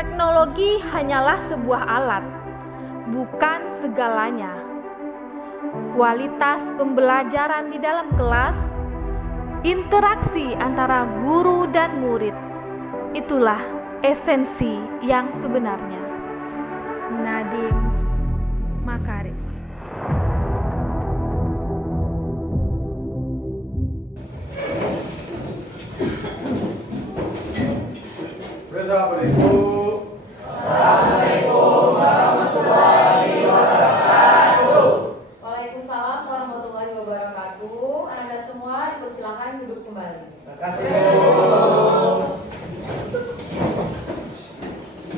Teknologi hanyalah sebuah alat, bukan segalanya. Kualitas pembelajaran di dalam kelas, interaksi antara guru dan murid, itulah esensi yang sebenarnya. Nadiem Makarim. Assalamualaikum warahmatullahi wabarakatuh. Waalaikumsalam warahmatullahi wabarakatuh. Anda semua dipersilakan duduk kembali. Terima kasih.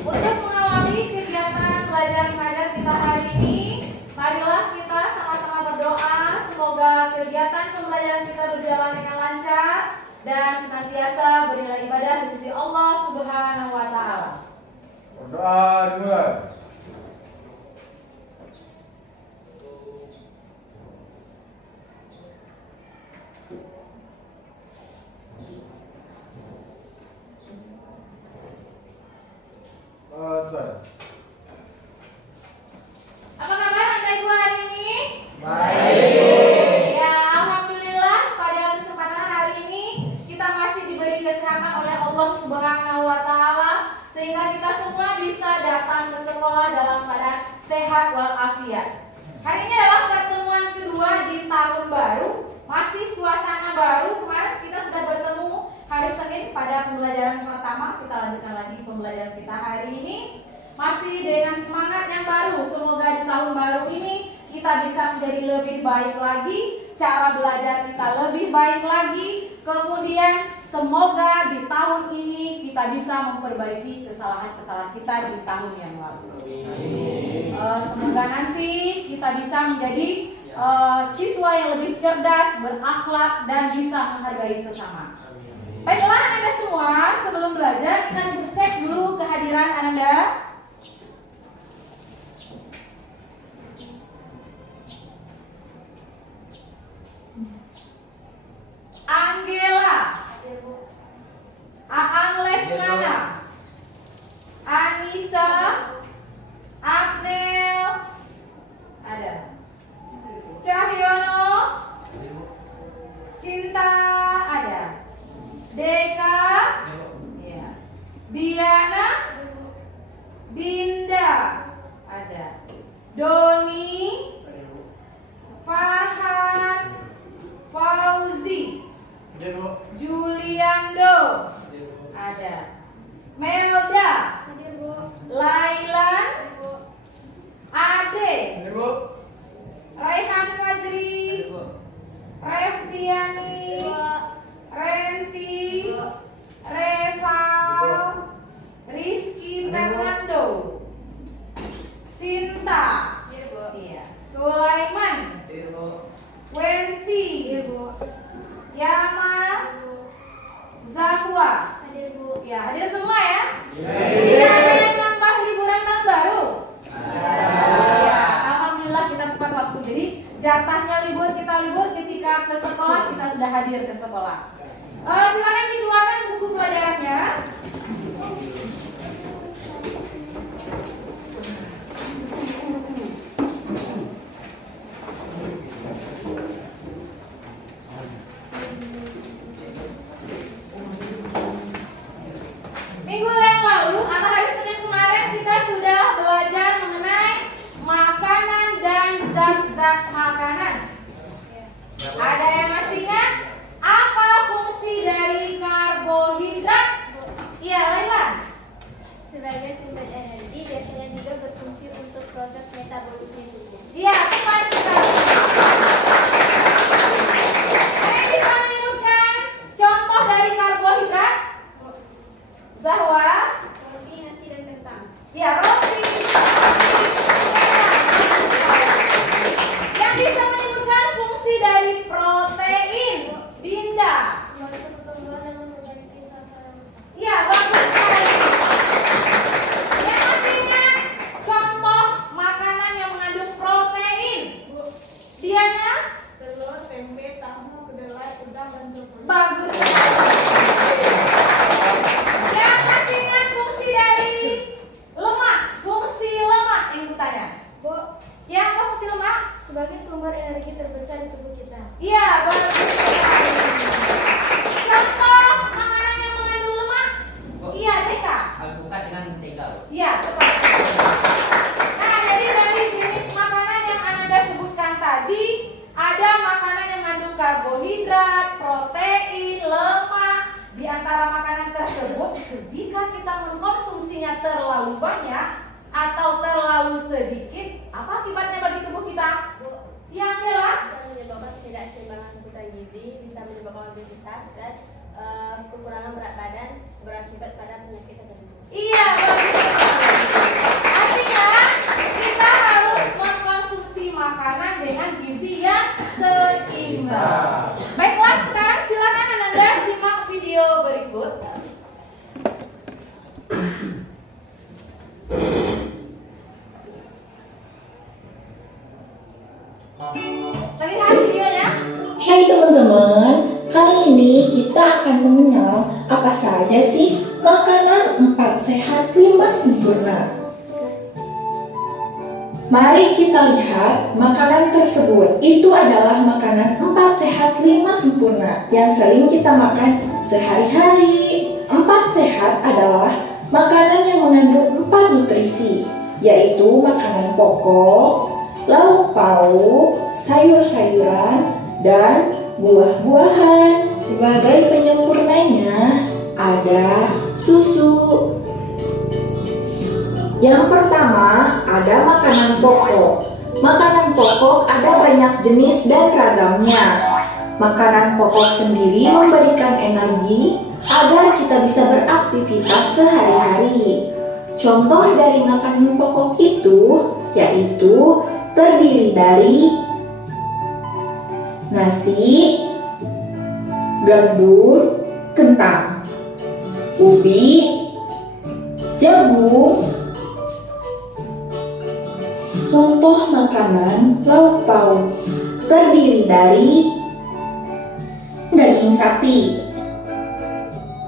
Untuk mengawali kegiatan belajar mengajar kita hari ini, marilah kita sama-sama berdoa semoga kegiatan pembelajaran kita berjalan dengan lancar dan senantiasa bernilai ibadah di sisi Allah Subhanahu wa taala. Berdoa dimulai. Selesai. Apa kabar Anda Ibu hari ini? Baik. Ya, alhamdulillah pada kesempatan hari ini kita masih diberi kesehatan oleh Allah Subhanahu wa taala sehingga kita semua bisa datang ke sekolah dalam keadaan sehat walafiat. Hari ini adalah pertemuan kedua di tahun baru, masih suasana baru. Kemarin kita sudah bertemu hari Senin pada pembelajaran pertama, kita lanjutkan lagi pembelajaran kita hari ini masih dengan semangat yang baru. Semoga di tahun baru ini kita bisa menjadi lebih baik lagi, cara belajar kita lebih baik lagi, kemudian semoga di tahun ini kita bisa memperbaiki kesalahan-kesalahan kita di tahun yang lalu. Semoga nanti kita bisa menjadi siswa yang lebih cerdas, berakhlak, dan bisa menghargai sesama. Baiklah Anda semua, sebelum belajar kita cek dulu kehadiran Anda. Angela, Aang Lesmana, Anissa, Abnel, ada Cahyono, Cinta, ada Deka, ya. Diana, Dinda, ada Doni, Farhan, Fauzi, Juliando, ada Melda, Lailan, Ade, Raihan Fajri, Reftiani, Renti, Reval, Rizky Fernando, Sinta, iya, Sulaiman, Wenti, Yama, Zahwa, ya hadir semua ya. Tidak ada yang nambah liburan tahun baru. Ya, alhamdulillah kita tepat waktu. Jadi jatahnya libur kita libur ketika ke sekolah kita sudah hadir ke sekolah. Silakan dikeluarkan buku pelajarannya. Minggu yang lalu atau hari Senin kemarin kita sudah belajar mengenai makanan dan zat-zat makanan. Ada yang masih ingat apa fungsi dari Iya, bagus sekali. Contoh makanan yang mengandung lemak. Iya, Deka. Alpukat dengan mentega. Iya, tepat. Nah, jadi dari jenis makanan yang Ananda sebutkan tadi, ada makanan yang mengandung karbohidrat, protein, lemak. Di antara makanan tersebut, jika kita mengkonsumsinya terlalu banyak atau terlalu sedikit, apa akibatnya bagi tubuh kita? Yang jelas, Bisa menyebabkan ketidakseimbangan kebutuhan gizi, bisa menyebabkan obesitas dan kekurangan berat badan berakibat pada penyakit tertentu. iya, bagus sekali. Artinya, kita harus mengkonsumsi makanan dengan gizi yang seimbang. Baiklah, sekarang silakan Ananda simak video berikut. Lihat videonya. Hai teman-teman, kali ini kita akan mengenal apa saja sih makanan 4 sehat 5 sempurna. Mari kita lihat makanan tersebut. Itu adalah makanan 4 sehat 5 sempurna yang sering kita makan sehari-hari. 4 sehat adalah makanan yang mengandung 4 nutrisi, yaitu makanan pokok, lauk pauk, sayur-sayuran, dan buah-buahan. Sebagai penyempurnanya ada susu. Yang pertama ada makanan pokok. Makanan pokok ada banyak jenis dan ragamnya. Makanan pokok sendiri memberikan energi agar kita bisa beraktivitas sehari-hari. Contoh dari makanan pokok itu yaitu terdiri dari nasi, gandum, kentang, ubi, jagung. Contoh makanan lauk pauk terdiri dari daging sapi,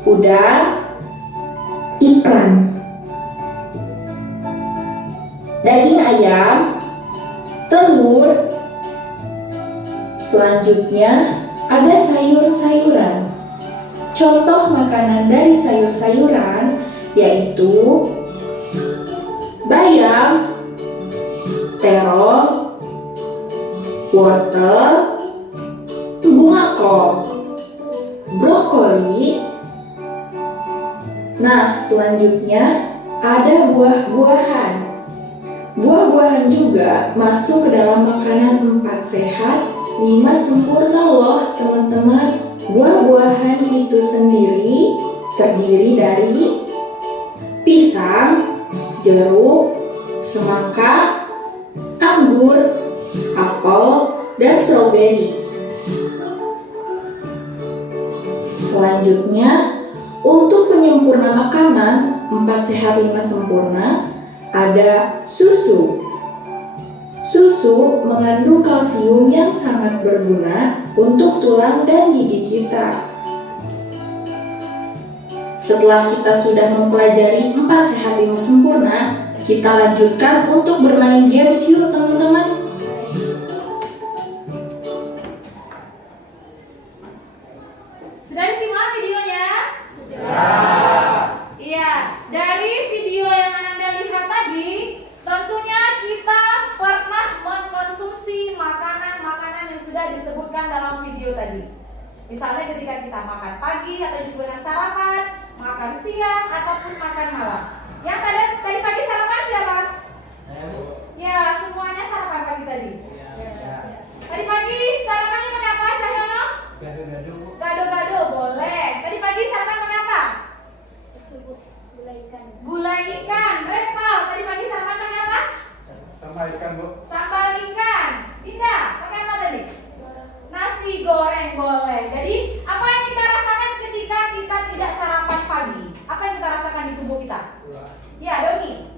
udang, ikan, daging ayam, telur. Selanjutnya ada sayur-sayuran. Contoh makanan dari sayur-sayuran yaitu bayam, terong, wortel, bunga kol, brokoli. Nah, selanjutnya ada buah-buahan. Buah-buahan juga masuk ke dalam makanan 4 sehat 5 sempurna loh teman-teman. Buah-buahan itu sendiri terdiri dari pisang, jeruk, semangka, anggur, apel, dan stroberi. Selanjutnya, untuk penyempurna makanan 4 sehat 5 sempurna ada susu. Susu mengandung kalsium yang sangat berguna untuk tulang dan gigi kita. Setelah kita sudah mempelajari 4 sehat 5 sempurna, kita lanjutkan untuk bermain games yuk teman-teman. Sudah disimak videonya? Sudah. Iya, dari video yang Ananda lihat tadi, tentunya kita pernah mengkonsumsi makanan-makanan yang sudah disebutkan dalam video tadi. Misalnya ketika kita makan pagi atau disebutkan sarapan, makan siang ataupun makan malam. Yang tadi pagi sarapan siapa? Saya Bu. Ya, semuanya sarapan pagi tadi. Ya. Tadi pagi sarapannya pakai apa, Cahyono? Gado-gado Bu. Gado-gado, boleh. Tadi pagi sarapan pakai apa? Itu Bu, gulai ikan. Gulai ikan. Repal, tadi pagi sarapan pakai apa? Sambal ikan, Bu. Sambal ikan. Dinda, pakai apa tadi? Nasi goreng, boleh. Jadi, apa yang kita rasakan ketika kita tidak sarapan pagi? Apa yang kita rasakan di tubuh kita? Ya, Doni.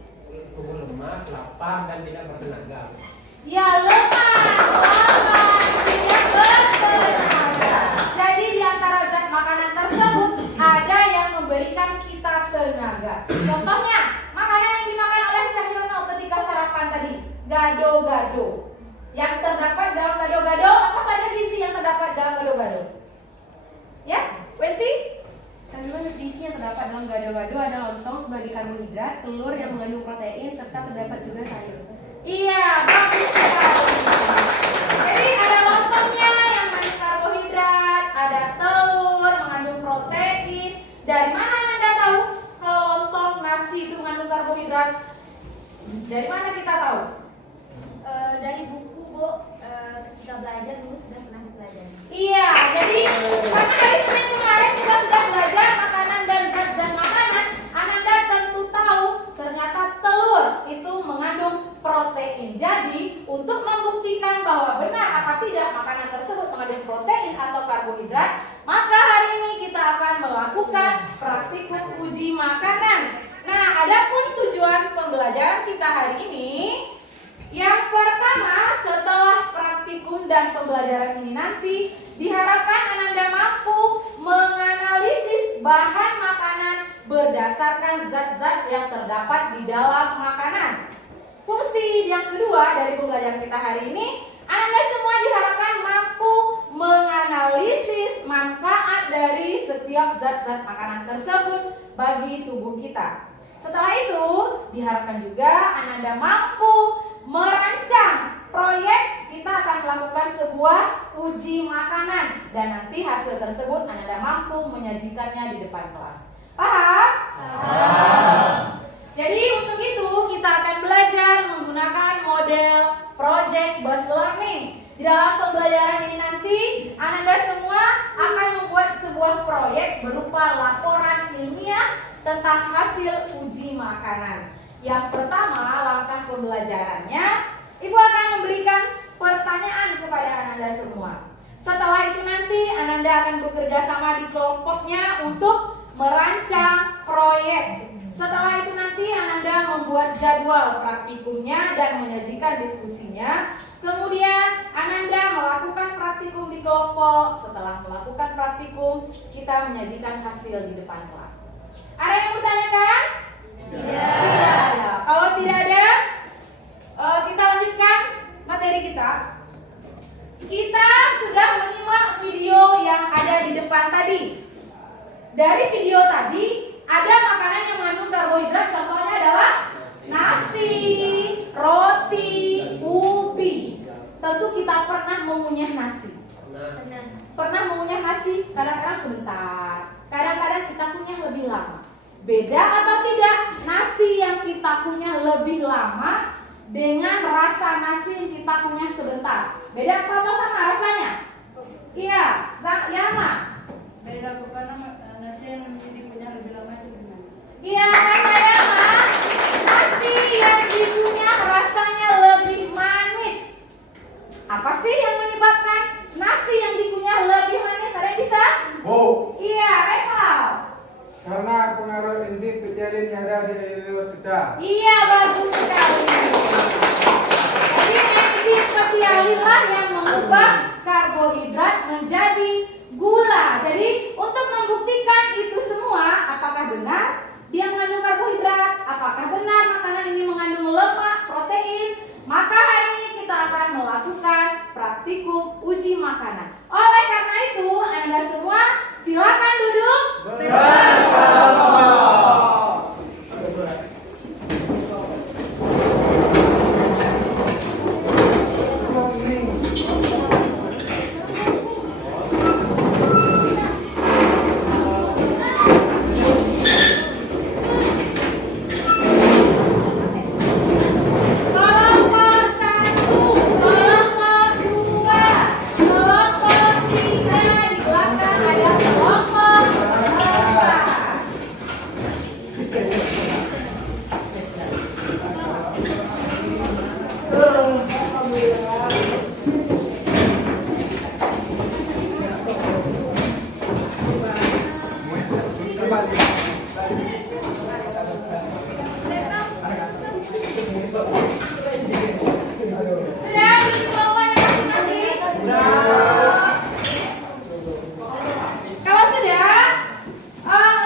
Tubuh lemas, lapar, dan tidak bertenaga. Ya, lemas, lapar, tidak bertenaga. Jadi, di antara zat makanan tersebut ada yang memberikan kita tenaga. Contohnya, makanan yang dimakan oleh Cahyono ketika sarapan tadi, gado-gado. yang terdapat dalam gado-gado. Apa saja gizi yang terdapat dalam gado-gado? Ya, Wenti? Kandungan nutrisi yang terdapat dalam gado-gado ada lontong sebagai karbohidrat, telur yang mengandung protein, serta terdapat juga sayur. Iya, bagus sekali. Jadi ada lontongnya yang mengandung karbohidrat, ada telur mengandung protein. Dari mana Anda tahu kalau lontong nasi itu mengandung karbohidrat? Dari mana kita tahu? Dari buku, Bu. Ketika belajar dulu sudah pernah dipelajari. Iya, jadi karena hari Senin kemarin kita sudah belajar makanan dan zat makanan, Ananda tentu tahu ternyata telur itu mengandung protein. Jadi untuk membuktikan bahwa benar apa tidak makanan tersebut mengandung protein atau karbohidrat, maka hari ini kita akan melakukan praktikum uji makanan. Nah, adapun tujuan pembelajaran kita hari ini, yang pertama, setelah praktikum dan pembelajaran ini nanti, diharapkan Ananda mampu menganalisis bahan makanan berdasarkan zat-zat yang terdapat di dalam makanan. Fungsi yang kedua dari pembelajaran kita hari ini, Ananda semua diharapkan mampu menganalisis manfaat dari setiap zat-zat makanan tersebut bagi tubuh kita. Setelah itu, diharapkan juga Ananda mampu merancang proyek. Kita akan melakukan sebuah uji makanan dan nanti hasil tersebut Ananda mampu menyajikannya di depan kelas. Paham? Jadi untuk itu kita akan belajar menggunakan model project based learning. Di dalam pembelajaran ini nanti Ananda semua akan membuat sebuah proyek berupa laporan ilmiah tentang hasil uji makanan. Yang pertama, langkah pembelajarannya, Ibu akan memberikan pertanyaan kepada Ananda semua. Setelah itu nanti Ananda akan bekerja sama di kelompoknya untuk merancang proyek. Setelah itu nanti Ananda membuat jadwal praktikumnya dan menyajikan diskusinya. Kemudian Ananda melakukan praktikum di kelompok. Setelah melakukan praktikum, kita menyajikan hasil di depan kelas. Ada yang bertanyakan? Tidak ada. Kalau tidak ada, kita lanjutkan materi kita. Kita sudah menyimak video yang ada di depan tadi. Dari video tadi, ada makanan yang mengandung karbohidrat, contohnya adalah nasi, roti, ubi. Tentu kita pernah mengunyah nasi. Pernah mengunyah nasi, kadang-kadang sebentar, kadang-kadang kita kunyah lebih lama. Beda atau tidak nasi yang kita kunyah lebih lama dengan rasa nasi yang kita kunyah sebentar? Beda apa atau sama rasanya? Iya, Yana. Beda, karena nasi yang dikunyah lebih lama itu benar. Iya, karena Yana, nasi yang dikunyah rasanya lebih manis. Apa sih yang menyebabkan nasi yang dikunyah lebih manis? Ada yang bisa? Bu, Iya, Reval. karena pengaruh enzim petialin yang ada di air liur kita. Iya, bagus sekali. Jadi enzim petialin lah yang mengubah karbohidrat menjadi gula. Jadi untuk membuktikan itu semua, apakah benar dia mengandung karbohidrat, apakah benar makanan ini mengandung lemak, protein, maka hari ini kita akan melakukan praktikum uji makanan. Oleh karena itu, Anda semua silakan duduk. Kelompok 1, kelompok 2, kelompok 3, di belakang ada kelompok 4. Sudah di kelompoknya masing-masing? Kalau sudah,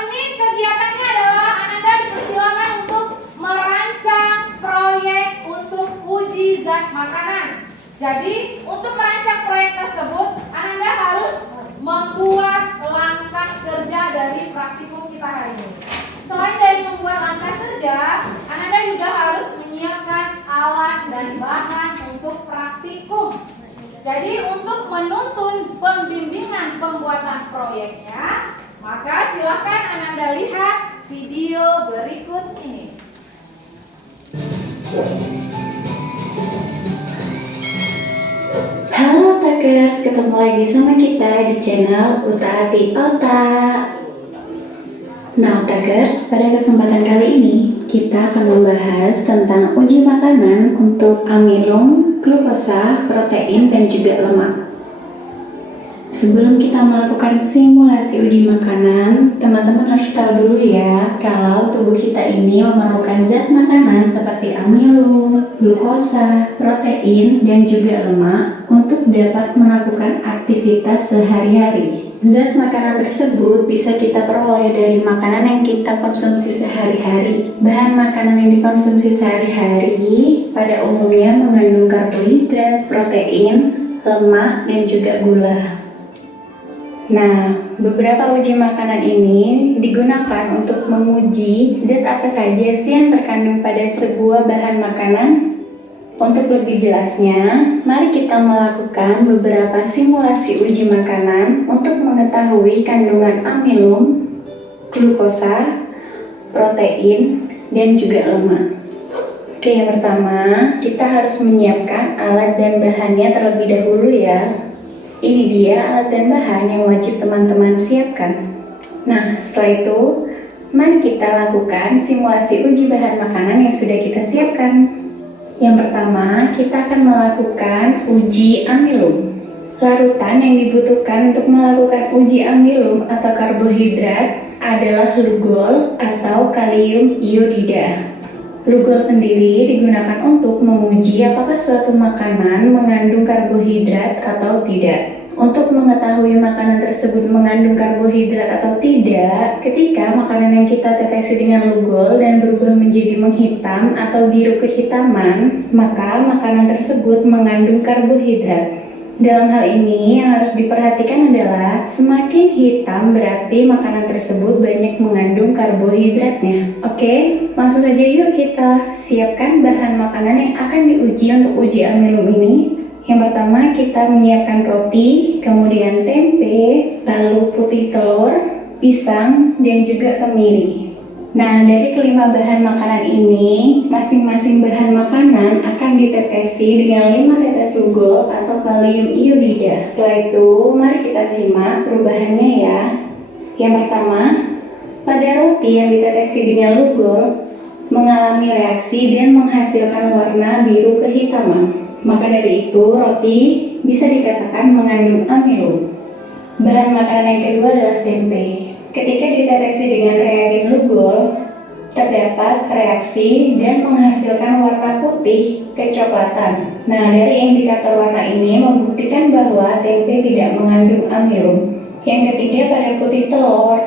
ini kegiatannya adalah Ananda dipersilakan untuk merancang proyek untuk uji zat makanan. Jadi untuk merancang proyek tersebut, Ananda harus membuat langkah kerja dari praktikum kita hari ini. Selain dari membuat langkah kerja, Ananda juga harus menyiapkan alat dan bahan untuk praktikum. Jadi untuk menuntun pembimbingan pembuatan proyeknya, maka silakan Ananda lihat video berikut ini. Halo Takers, ketemu lagi sama kita di channel Utaati Otak. Nah Takers, pada kesempatan kali ini kita akan membahas tentang uji makanan untuk amilum, glukosa, protein, dan juga lemak. Sebelum kita melakukan simulasi uji makanan, teman-teman harus tahu dulu ya kalau tubuh kita ini memerlukan zat makanan seperti amilum, glukosa, protein, dan juga lemak untuk dapat melakukan aktivitas sehari-hari. Zat makanan tersebut bisa kita peroleh dari makanan yang kita konsumsi sehari-hari. Bahan makanan yang dikonsumsi sehari-hari pada umumnya mengandung karbohidrat, protein, lemak, dan juga gula. Nah, beberapa uji makanan ini digunakan untuk menguji zat apa saja sih yang terkandung pada sebuah bahan makanan. Untuk lebih jelasnya, mari kita melakukan beberapa simulasi uji makanan untuk mengetahui kandungan amilum, glukosa, protein, dan juga lemak. Oke, yang pertama, kita harus menyiapkan alat dan bahannya terlebih dahulu ya. Ini dia alat dan bahan yang wajib teman-teman siapkan. Nah, setelah itu, mari kita lakukan simulasi uji bahan makanan yang sudah kita siapkan. Yang pertama, kita akan melakukan uji amilum. Larutan yang dibutuhkan untuk melakukan uji amilum atau karbohidrat adalah lugol atau kalium iodida. Lugol sendiri digunakan untuk menguji apakah suatu makanan mengandung karbohidrat atau tidak. Untuk mengetahui makanan tersebut mengandung karbohidrat atau tidak, ketika makanan yang kita tetesi dengan lugol dan berubah menjadi menghitam atau biru kehitaman, maka makanan tersebut mengandung karbohidrat. Dalam hal ini yang harus diperhatikan adalah semakin hitam berarti makanan tersebut banyak mengandung karbohidratnya. Oke, langsung saja yuk kita siapkan bahan makanan yang akan diuji untuk uji amilum ini. Yang pertama kita menyiapkan roti, kemudian tempe, lalu putih telur, pisang, dan juga kemiri. Nah, dari kelima bahan makanan ini, masing-masing bahan makanan akan ditetesi dengan 5 tetes lugol atau kalium iodida. Setelah itu, mari kita simak perubahannya ya. Yang pertama, pada roti yang ditetesi dengan lugol mengalami reaksi dan menghasilkan warna biru kehitaman. Maka dari itu, roti bisa dikatakan mengandung amilum. Bahan makanan yang kedua adalah tempe. Ketika ditetesi dengan reagen lugol, terdapat reaksi dan menghasilkan warna putih kecoklatan. Nah, dari indikator warna ini membuktikan bahwa tempe tidak mengandung amilum. Yang ketiga pada putih telur,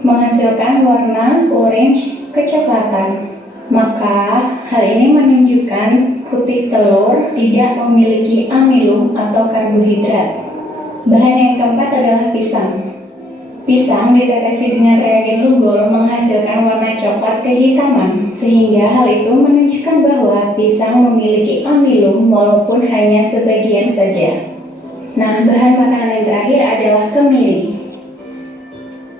menghasilkan warna orange kecoklatan. Maka, hal ini menunjukkan putih telur tidak memiliki amilum atau karbohidrat. Bahan yang keempat adalah pisang. Pisang ditetesi dengan reagen lugol menghasilkan warna coklat kehitaman, sehingga hal itu menunjukkan bahwa pisang memiliki amilum walaupun hanya sebagian saja. Nah, bahan makanan yang terakhir adalah kemiri.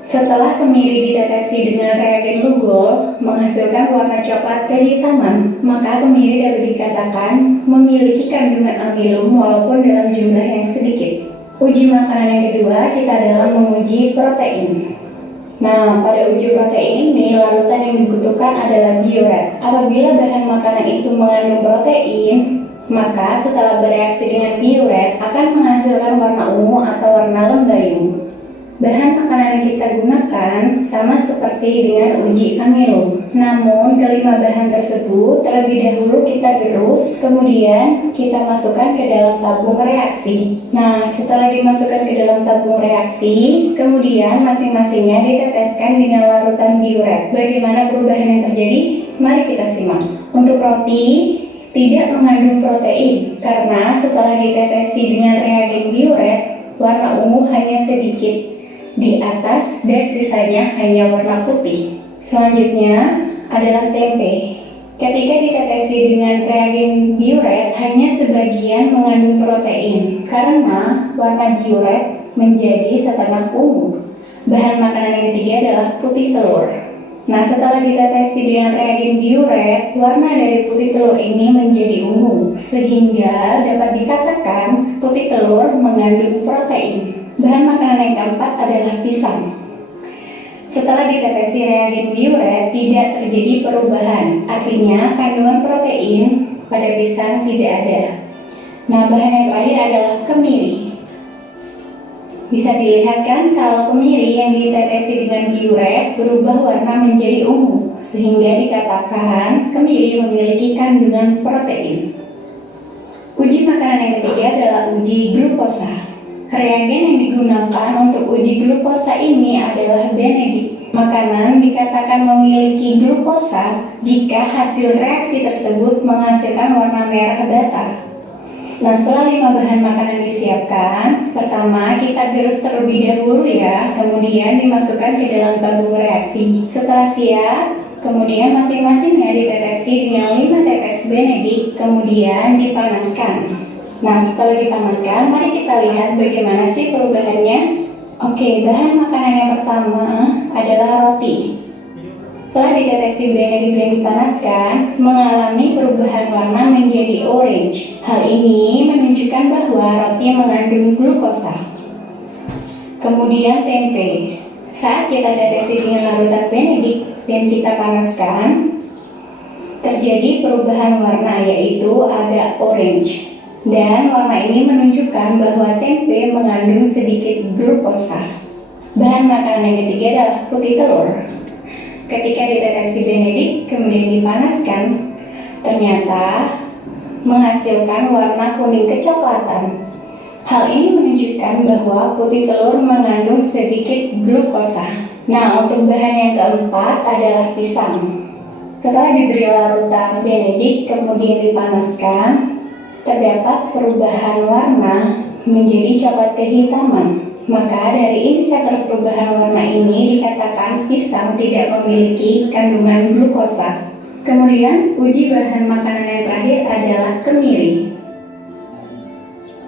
Setelah kemiri ditetesi dengan reagen lugol menghasilkan warna coklat kehitaman, maka kemiri dapat dikatakan memiliki kandungan amilum walaupun dalam jumlah yang sedikit. Uji makanan yang kedua kita adalah menguji protein. Nah, pada uji protein ini larutan yang dibutuhkan adalah bioret. Apabila bahan makanan itu mengandung protein, maka setelah bereaksi dengan bioret akan menghasilkan warna ungu atau warna lembayung. Bahan makanan yang kita gunakan sama seperti dengan uji amilum. Namun, kelima bahan tersebut terlebih dahulu kita gerus, kemudian kita masukkan ke dalam tabung reaksi. Nah, setelah dimasukkan ke dalam tabung reaksi, kemudian masing-masingnya diteteskan dengan larutan bioret. Bagaimana perubahan yang terjadi? Mari kita simak. Untuk roti, tidak mengandung protein karena setelah ditetesi dengan reagen biuret, warna ungu hanya sedikit di atas dan sisanya hanya warna putih. Selanjutnya adalah tempe. Ketika ditetesi dengan reagen biuret, hanya sebagian mengandung protein karena warna biuret menjadi setengah ungu. Bahan makanan yang ketiga adalah putih telur. Nah, setelah ditetesi dengan reagen biuret, warna dari putih telur ini menjadi ungu, sehingga dapat dikatakan putih telur mengandung protein. Bahan makanan yang keempat adalah pisang. Setelah ditetesi reagen biuret, tidak terjadi perubahan, artinya kandungan protein pada pisang tidak ada. Nah, bahan yang terakhir adalah kemiri. Bisa dilihat kan kalau kemiri yang ditetesi dengan biuret berubah warna menjadi ungu, sehingga dikatakan kemiri memiliki kandungan protein. Uji makanan yang ketiga adalah uji glukosa. Reagen yang digunakan untuk uji glukosa ini adalah Benedict. Makanan dikatakan memiliki glukosa jika hasil reaksi tersebut menghasilkan warna merah bata. Nah, setelah 5 bahan makanan disiapkan, pertama kita gerus terlebih dahulu ya, kemudian dimasukkan ke dalam tabung reaksi. Setelah siap, kemudian masing-masingnya ditetesi dengan 5 tetes Benedict, kemudian dipanaskan. Nah, setelah dipanaskan, mari kita lihat bagaimana sih perubahannya. Oke, bahan makanan yang pertama adalah roti. Setelah ditetesi Benedict dan dipanaskan, mengalami perubahan warna menjadi orange. Hal ini menunjukkan bahwa roti mengandung glukosa. Kemudian tempe. Saat kita tetesi dengan larutan Benedict dan kita panaskan, terjadi perubahan warna yaitu agak orange. Dan warna ini menunjukkan bahwa tempe mengandung sedikit glukosa. Bahan makanan yang ketiga adalah putih telur. Ketika ditetesi Benedict kemudian dipanaskan, ternyata menghasilkan warna kuning kecoklatan. Hal ini menunjukkan bahwa putih telur mengandung sedikit glukosa. Nah, untuk bahan yang keempat adalah pisang. Setelah diberi larutan Benedict kemudian dipanaskan, terdapat perubahan warna menjadi coklat kehitaman. Maka dari indikator perubahan warna ini dikatakan pisang tidak memiliki kandungan glukosa. Kemudian uji bahan makanan yang terakhir adalah kemiri.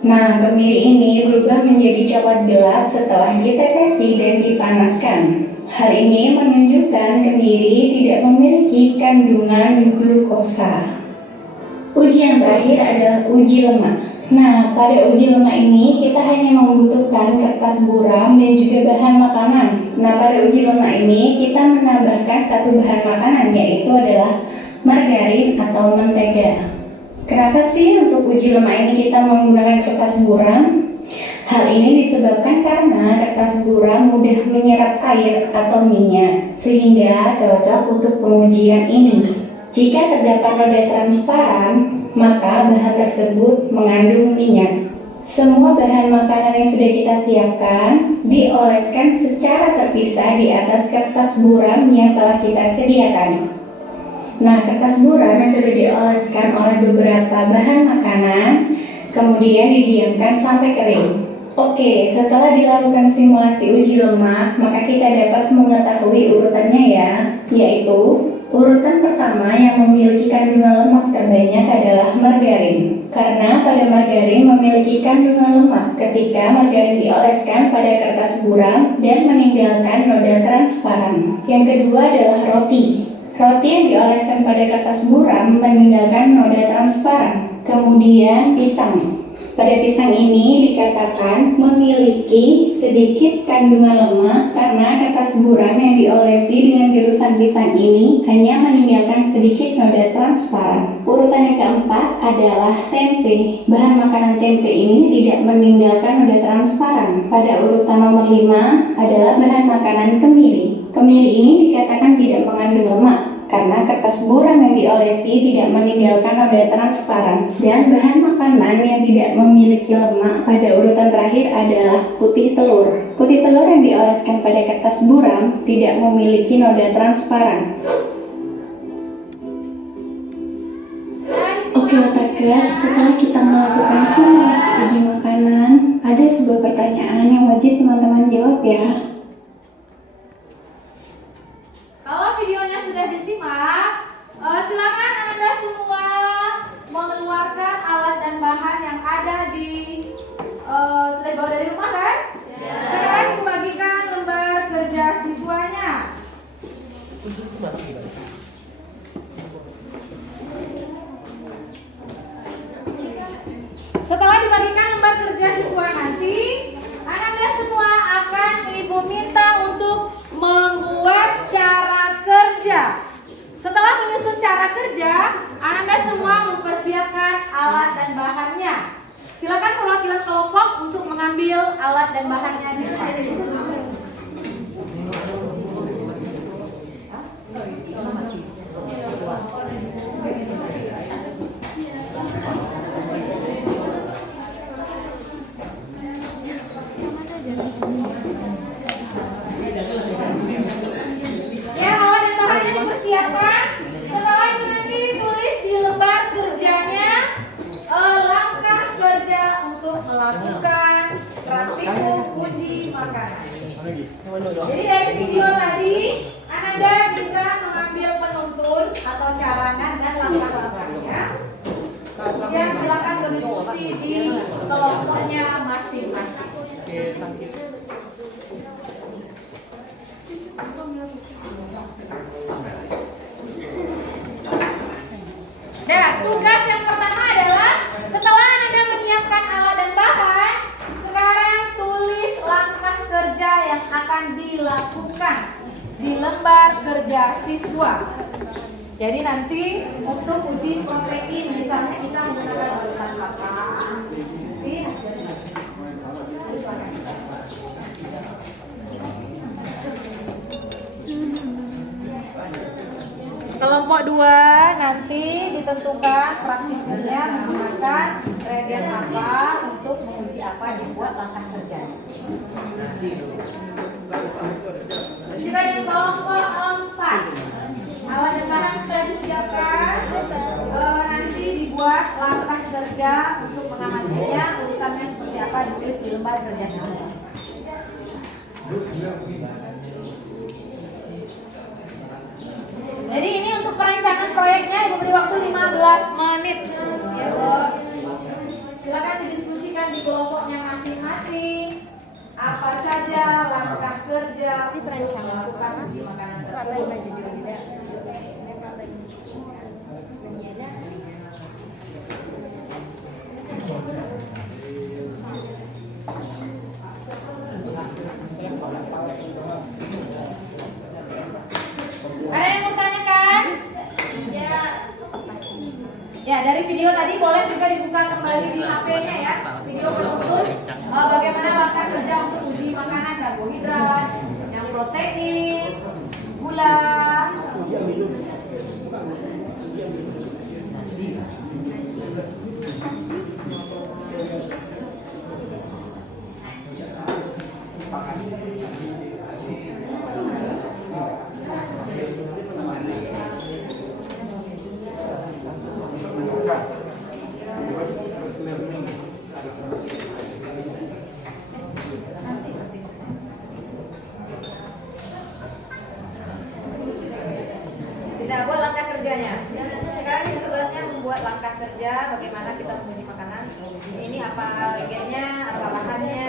Nah, kemiri ini berubah menjadi coklat gelap setelah ditetesi dan dipanaskan. Hal ini menunjukkan kemiri tidak memiliki kandungan glukosa. Uji yang terakhir adalah uji lemak. Nah, pada uji lemak ini kita hanya membutuhkan kertas buram dan juga bahan makanan. Nah, pada uji lemak ini kita menambahkan satu bahan makanan yaitu adalah margarin atau mentega. Kenapa sih untuk uji lemak ini kita menggunakan kertas buram? Hal ini disebabkan karena kertas buram mudah menyerap air atau minyak, sehingga cocok untuk pengujian ini. Jika terdapat noda transparan, maka bahan tersebut mengandung minyak. Semua bahan makanan yang sudah kita siapkan dioleskan secara terpisah di atas kertas buram yang telah kita sediakan. Nah, kertas buram yang sudah dioleskan oleh beberapa bahan makanan kemudian didiamkan sampai kering. Oke, setelah dilakukan simulasi uji lemak, maka kita dapat mengetahui urutannya ya, yaitu urutan pertama yang memiliki kandungan lemak terbanyak adalah margarin. Karena pada margarin memiliki kandungan lemak ketika margarin dioleskan pada kertas buram dan meninggalkan noda transparan. Yang kedua adalah roti. Roti yang dioleskan pada kertas buram meninggalkan noda transparan. Kemudian pisang. Pada pisang ini dikatakan memiliki sedikit kandungan lemak karena kertas buram yang diolesi dengan birusan pisang ini hanya meninggalkan sedikit noda transparan. Urutan yang keempat adalah tempe. Bahan makanan tempe ini tidak meninggalkan noda transparan. Pada urutan nomor 5 adalah bahan makanan kemiri. Kemiri ini dikatakan tidak mengandung lemak karena kertas buram yang diolesi tidak meninggalkan noda transparan. Dan bahan makanan yang tidak memiliki lemak pada urutan terakhir adalah putih telur. Putih telur yang dioleskan pada kertas buram tidak memiliki noda transparan. Oke Otakers, setelah kita melakukan simulasi uji makanan, ada sebuah pertanyaan yang wajib teman-teman jawab ya. Kalau videonya sudah disimak, silakan Anda semua mengeluarkan alat dan bahan yang ada di sudah dibawa dari rumah kan? Sekarang dibagikan lembar kerja siswanya. Setelah dibagikan lembar kerja siswa nanti, Anda semua akan Ibu minta untuk membuat cara kerja. Setelah menyusun cara kerja, Anda semua mempersiapkan alat dan bahannya. Silakan perwakilan kelompok untuk mengambil alat dan bahannya di depan. Ya, alat dan bahannya dipersiapkan. Setelah itu nanti tulis di lembar kerjanya langkah kerja untuk melakukan praktikum uji makanan. Jadi dari video tadi Anda bisa mengambil penuntun atau carangan dan langkah-langkahnya. Kemudian silakan berdiskusi di kelompoknya masing-masing. Nah, tugas yang pertama adalah setelah Anda menyiapkan alat dan bahan, sekarang tulis langkah kerja yang akan dilakukan di lembar kerja siswa. Jadi nanti untuk uji protein misalnya kita menggunakan urutan apa? Nanti kelompok 2 nanti ditentukan praktikumnya menggunakan reagen apa untuk menguji apa dibuat langkah kerja. Juga di kelompok 4 alat dan bahan sudah disiapkan, nanti dibuat langkah kerja untuk mengamatinya, urutannya seperti apa ditulis di lembar kerja siswa. Jadi ini untuk perencanaan proyeknya Ibu beri waktu 15 menit. Ya, Bu. Silakan didiskusikan di kelompoknya masing-masing. Apa saja langkah kerja untuk melakukan uji makanan tersebut. Ada yang mau tanyakan? Iya. Ya, dari video tadi boleh juga dibuka kembali di HP-nya ya. Video penuntut bagaimana langkah kerja untuk uji makanan karbohidrat, yang protein, gula. Kita buat langkah kerjanya. Sekarang ini tugasnya membuat langkah kerja bagaimana kita menguji makanan. Ini apa reagennya, apa bahannya.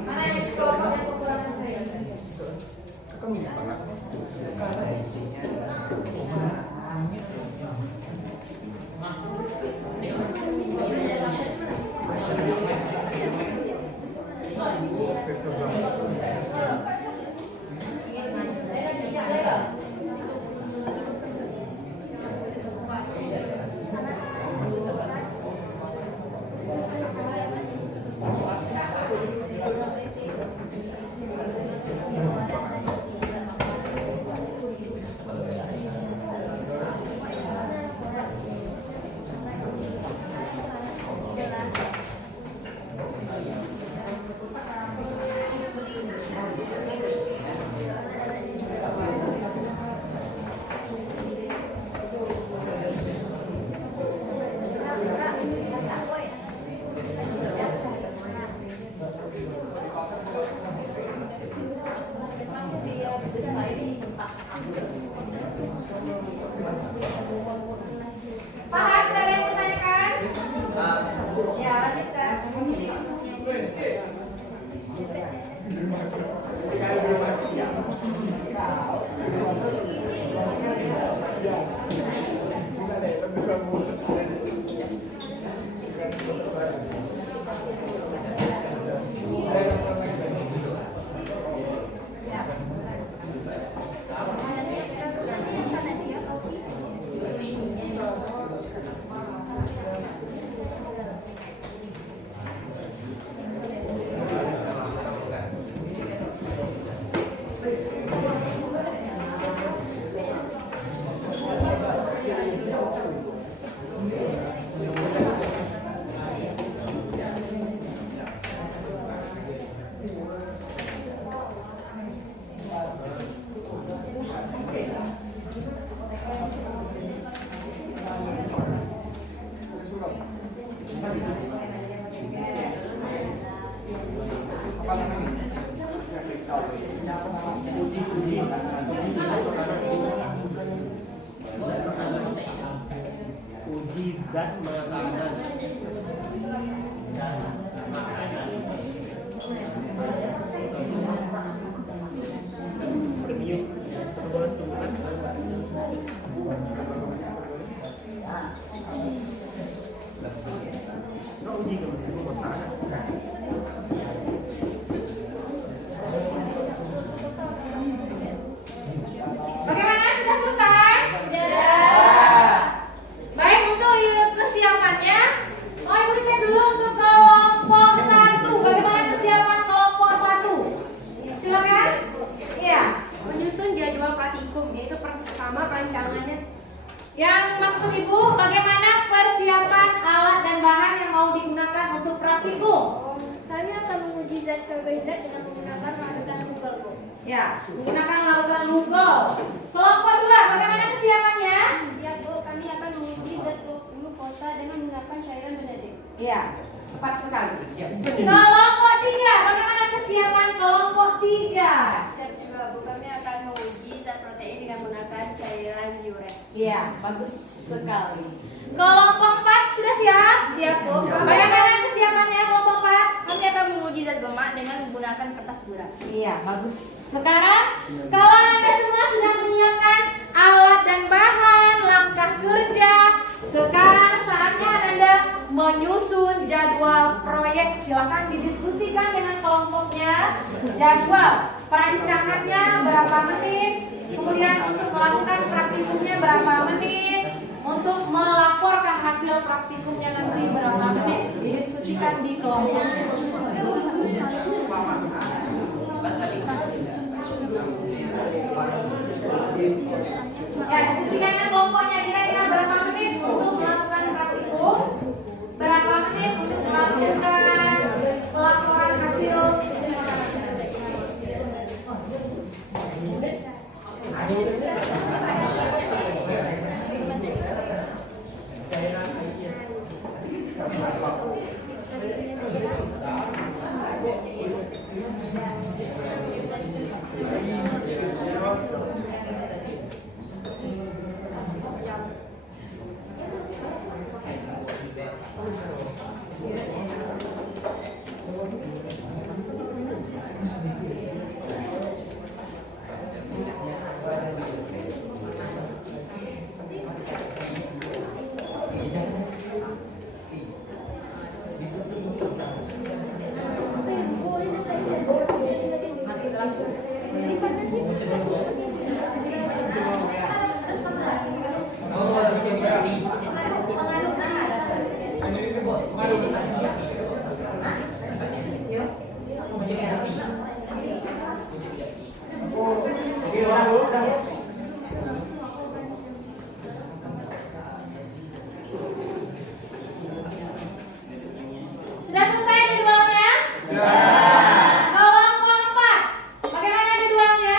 Mana yang kelompoknya kekurangan saya? Ya, lanjutkan. Uji zat makanan. Premium. Bagaimana? Sudah selesai? Baik, untuk kesiapannya, mau ibu cek dulu untuk kelompok 1. Bagaimana kesiapan kelompok 1? Silakan. Iya. Menyusun jadwal praktikum, yaitu pertama rancangannya. Yang maksud ibu, bagaimana persiapan alat dan bahan yang mau digunakan untuk praktikum? Kami akan menguji zat karbohidrat dengan menggunakan larutan Google, Bu. Ya, menggunakan larutan Google. Kelompok 2, bagaimana kesiapannya? Siap, Bu. Kami akan menguji zat glukosa dengan menggunakan cairan benedik. Ya, tepat sekali. Kelompok 3, bagaimana kesiapan kelompok 3? Siap juga, Bu. Kami akan menguji zat protein dengan menggunakan cairan urea. Iya, bagus sekali. Kelompok 4 sudah siap? Siap, Bu. Bagaimana kesiapannya kelompok 4? Kami akan menguji zat lemak dengan menggunakan kertas buram. Iya, bagus. Sekarang, kalau Anda semua sudah menyiapkan alat dan bahan, langkah kerja, sekarang saatnya Anda menyusun jadwal proyek. Silakan didiskusikan dengan kelompoknya. Jadwal perancangannya berapa menit, kemudian untuk melakukan praktikumnya berapa menit, untuk melaporkan hasil praktikumnya nanti berapa menit, didiskusikan di kelompok. Ya, diskusikan dengan kelompoknya kira-kira berapa menit untuk melakukan praktikum, berapa menit untuk melakukan pelaporan hasil. Sudah selesai jadwalnya? Kelompok 4, bagaimana jadwalnya?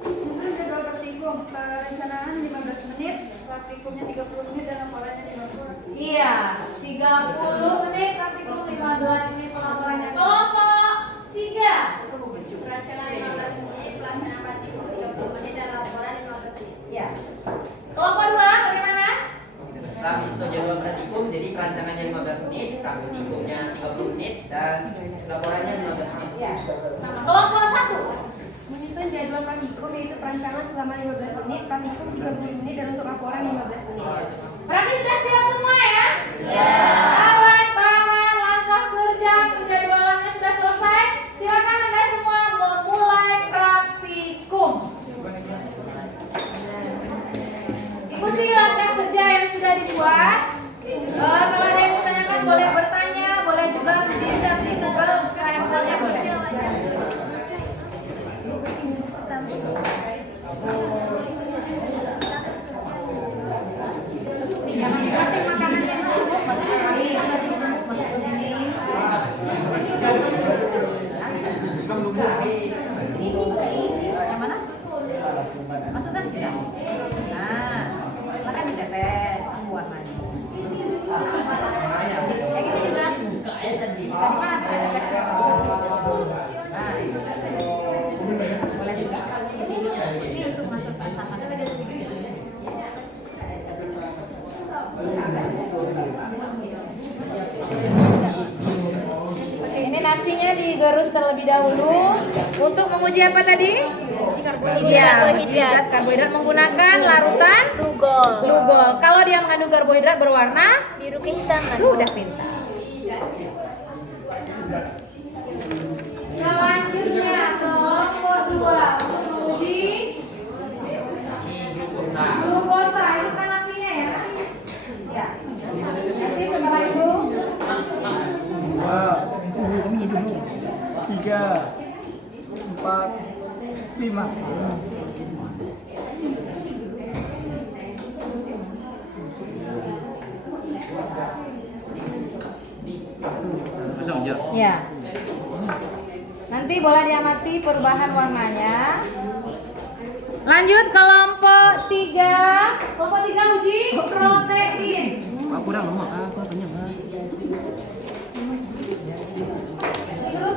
Susun jadwal praktikum, perencanaan 15 menit, praktikumnya 30 menit dan laporannya 15 menit. Iya, 30 menit praktikum, 15 menit pelaporannya. Kelompok 3. Perancangan 15 menit, pelaksanaan praktikum 30 menit dan laporan 15 menit. Ya. Kelompok 2 bagaimana? Setelah menyusun jadwal praktikum, jadi perancangannya 15 menit, praktikumnya 30 menit, dan laporannya 15 menit. Kelompok 1. Menyusun jadwal praktikum yaitu perancangan selama 15 menit, praktikum 30 menit, dan untuk laporan 15 menit. Berarti sudah siap semua ya? Alat, bahan, langkah kerja, penjadwalannya sudah selesai. Silakan Anda semua memulai praktikum. Ikuti langkah kerja yang sudah dibuat. Kalau ada yang bertanyakan boleh bertanya, boleh juga di-search di Google, bukan Excelnya boleh. Ya, masing-masing makanannya ditumpuk, masuk ke sini, masuk ke sini. Yang mana? Masukkan sudah. Nah, makan ditetes, warnanya. Yang ini juga. Tadi mana ada tetes? Nah, boleh juga. Ini untuk mengatur pasangan. Ini nasinya digerus terlebih dahulu untuk menguji apa tadi? Uji zat karbohidrat menggunakan larutan Lugol. Kalau dia mengandung karbohidrat berwarna Biru kehitam. tuh udah pintar. Selanjutnya kelompok 2 untuk menguji glukosa. Hidupkan apinya ya. Ya. Nanti setelah itu 3, 4, 5. ya. Nanti boleh diamati perubahan warnanya. Lanjut kelompok 3. Kelompok 3 uji protein. Kurang lemak, apa banyak? Digerus.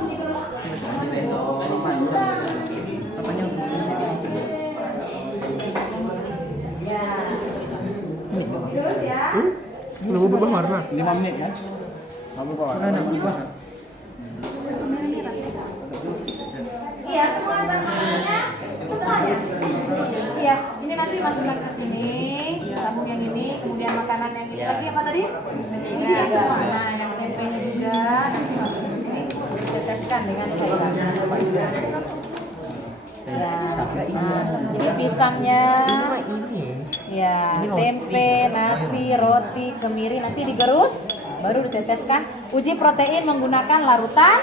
Ya. Digerus ya. Belum berubah warna. 5 menit kan? Kamu kok berubah. Iya, semua bahan-bahannya semuanya. Iya, ini nanti masukkan ke sini, tabung yang ini, kemudian makanan yang ini lagi apa tadi? Uji semua. Nah, yang tempenya juga nanti masuk ke sini, diteteskan dengan cairan. Ya, jadi pisangnya, ya, tempe, nasi, roti, kemiri nanti digerus, baru diteteskan. Uji protein menggunakan larutan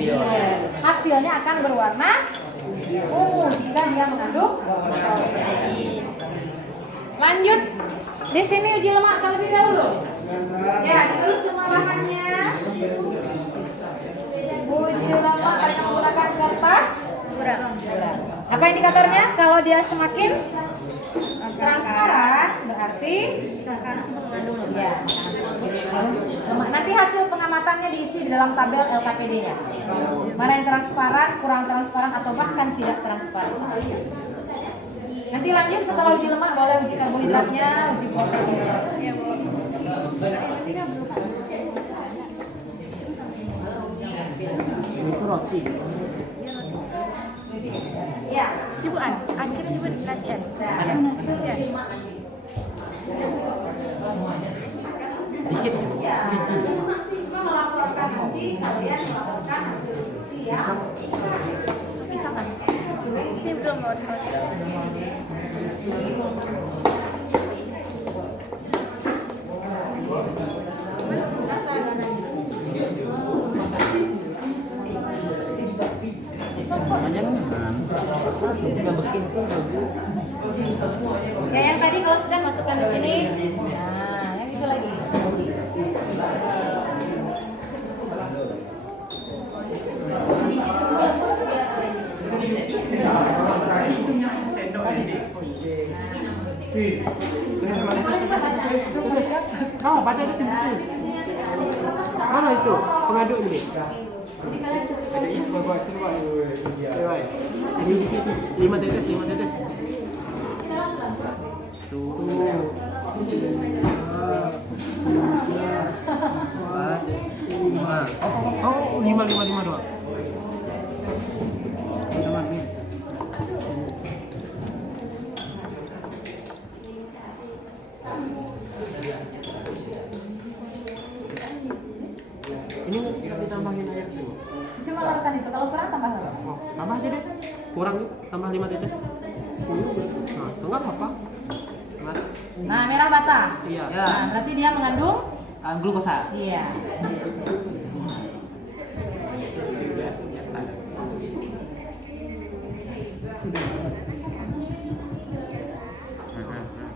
diuret. Hasilnya akan berwarna ungu jika dia mengandung protein. Lanjut, di sini uji lemak terlebih dahulu. Ya, digerus semua bahannya. Uji lemak pada menggunakan kertas. Apa indikatornya? Kalau dia semakin transparan berarti ya. Nanti hasil pengamatannya diisi di dalam tabel LKPD-nya. Mana yang transparan, kurang transparan, atau bahkan tidak transparan. Nanti lanjut setelah uji lemak boleh uji karbohidratnya, uji protein. Itu roti. Ya. Cibuan, Aceh nyebut nasian. Dikit. Ya. Cuma melaporkan uji, kalian melaporkan hasil uji ya. Bisa kan? Ini belum mau terus. Ya, yang tadi kalau sudah masukkan di sini. Nah, yang itu lagi. Oh, baca di sini. Mana itu? Pengaduk ini. Ini dikit. 5 tetes. Tuh. Oh, 5 doang. Ini ditambahin air dulu. Cuma larutan itu, kalau kurang tambah apa? Oh, tambah aja deh. Kurang nih, tambah 5 tetes. Nah, enggak apa-apa. Mas. Nah, merah bata. Iya. Nah, berarti dia mengandung Glukosa. iya.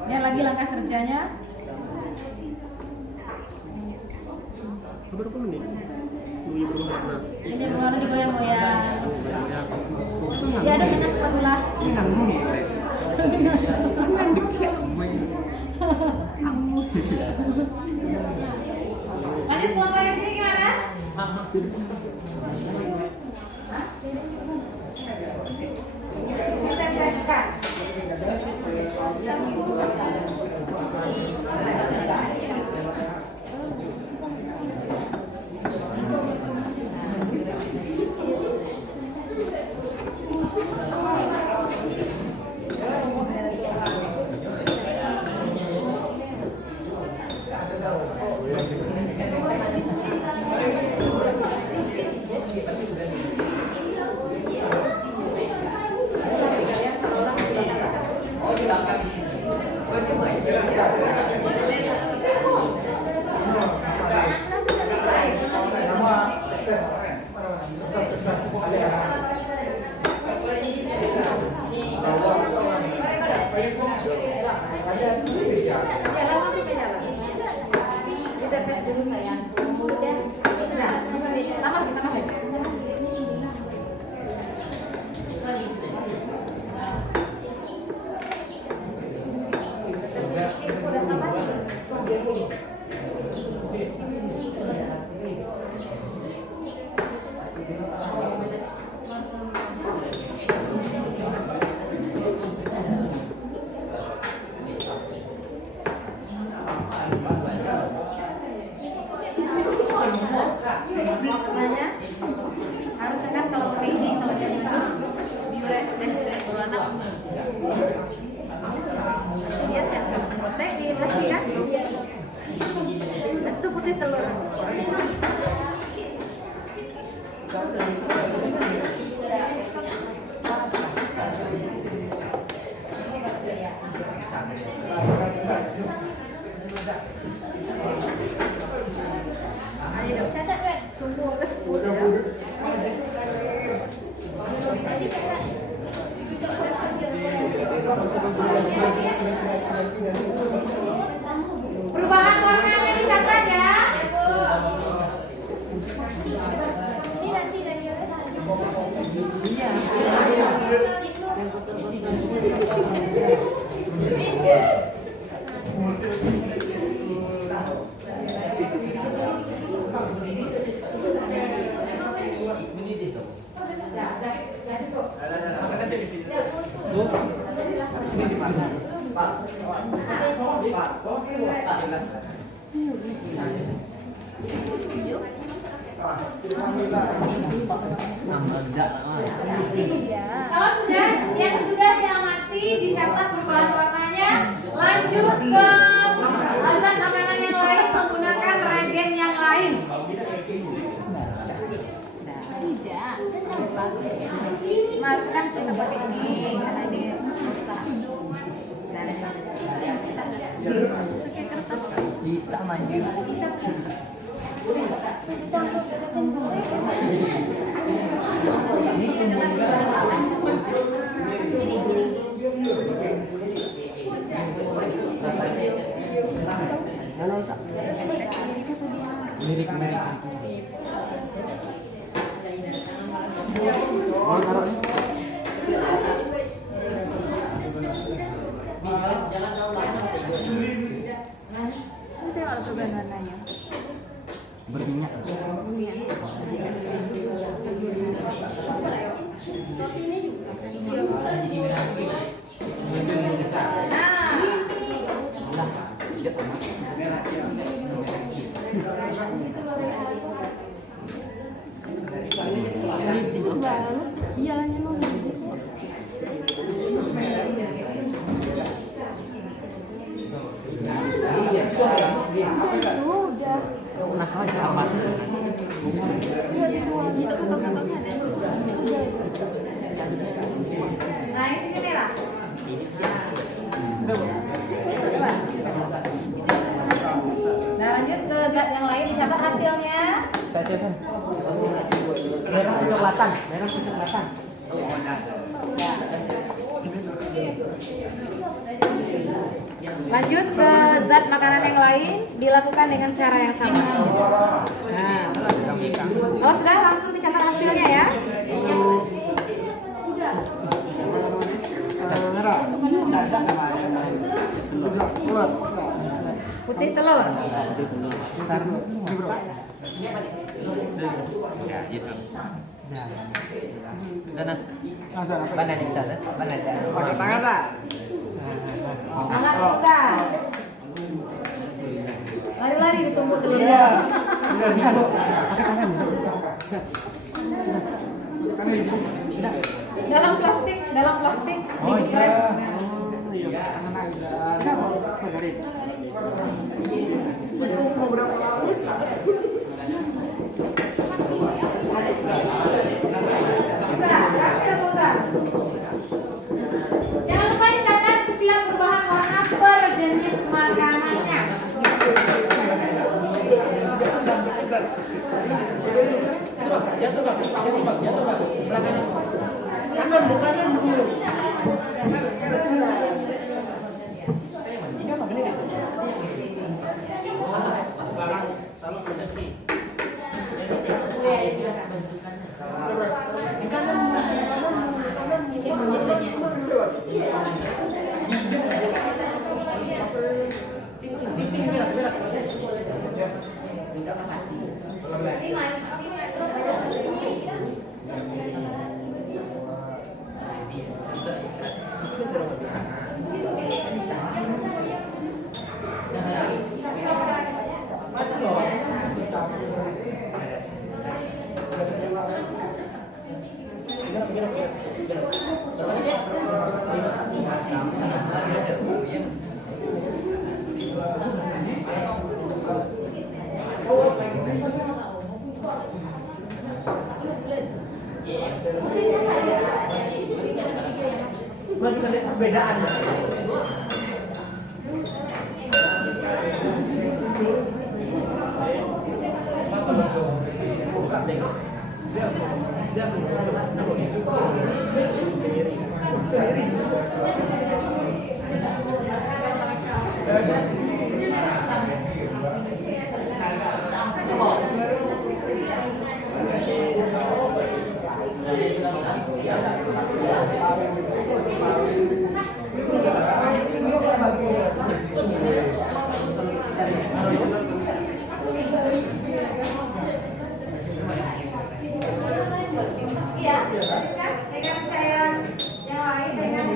Ini lagi langkah kerjanya. Berapa menit? Berwarna. Ini berwarna digoyang-goyang. Diaduk dengan spatula. Lanjut langkahnya sini gimana? Ditempelkan. Kita tes dulu sayang. Kemudian tambah lagi. Makanya harusnya kan kalau ini kalau jadi diuret dan beranak lihat ya putih di masih kan itu putih telur. Ayo dong, catat kan? Semua ke 10. Perubahan warnanya dicatat ya. Kalau sudah diamati, dicatat perubahan warnanya, lanjut ke azan makanan yang lain menggunakan reagen yang lain. Mas kan kita pakai ini karena ini Kita maju. Mirip-mirip. Mau taruh nih? itu harus perubahan warnanya. Berminyak. Nah, Nah, yang sini merah. Nah, lanjut ke zat yang lain, dicatat hasilnya. Merah kecoklatan, merah kecoklatan. Lanjut ke zat makanan yang lain, dilakukan dengan cara yang sama. Nah, oh sudah, langsung dicatat hasilnya ya. Putih telur. Ya, gitu. Sana. Mana di sana? Mana ada? Pakai tangan lah. Anak kita. Lari-lari ditumpuk telurnya. Dalam plastik, dalam plastik. Oh iya. Jangan lupa dicatat setiap perubahan warna per jenis makanannya. Kita lihat perbedaan. Iya, dengan cairan yang lain dengan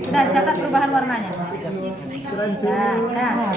Sudah catat perubahan warnanya. Nah.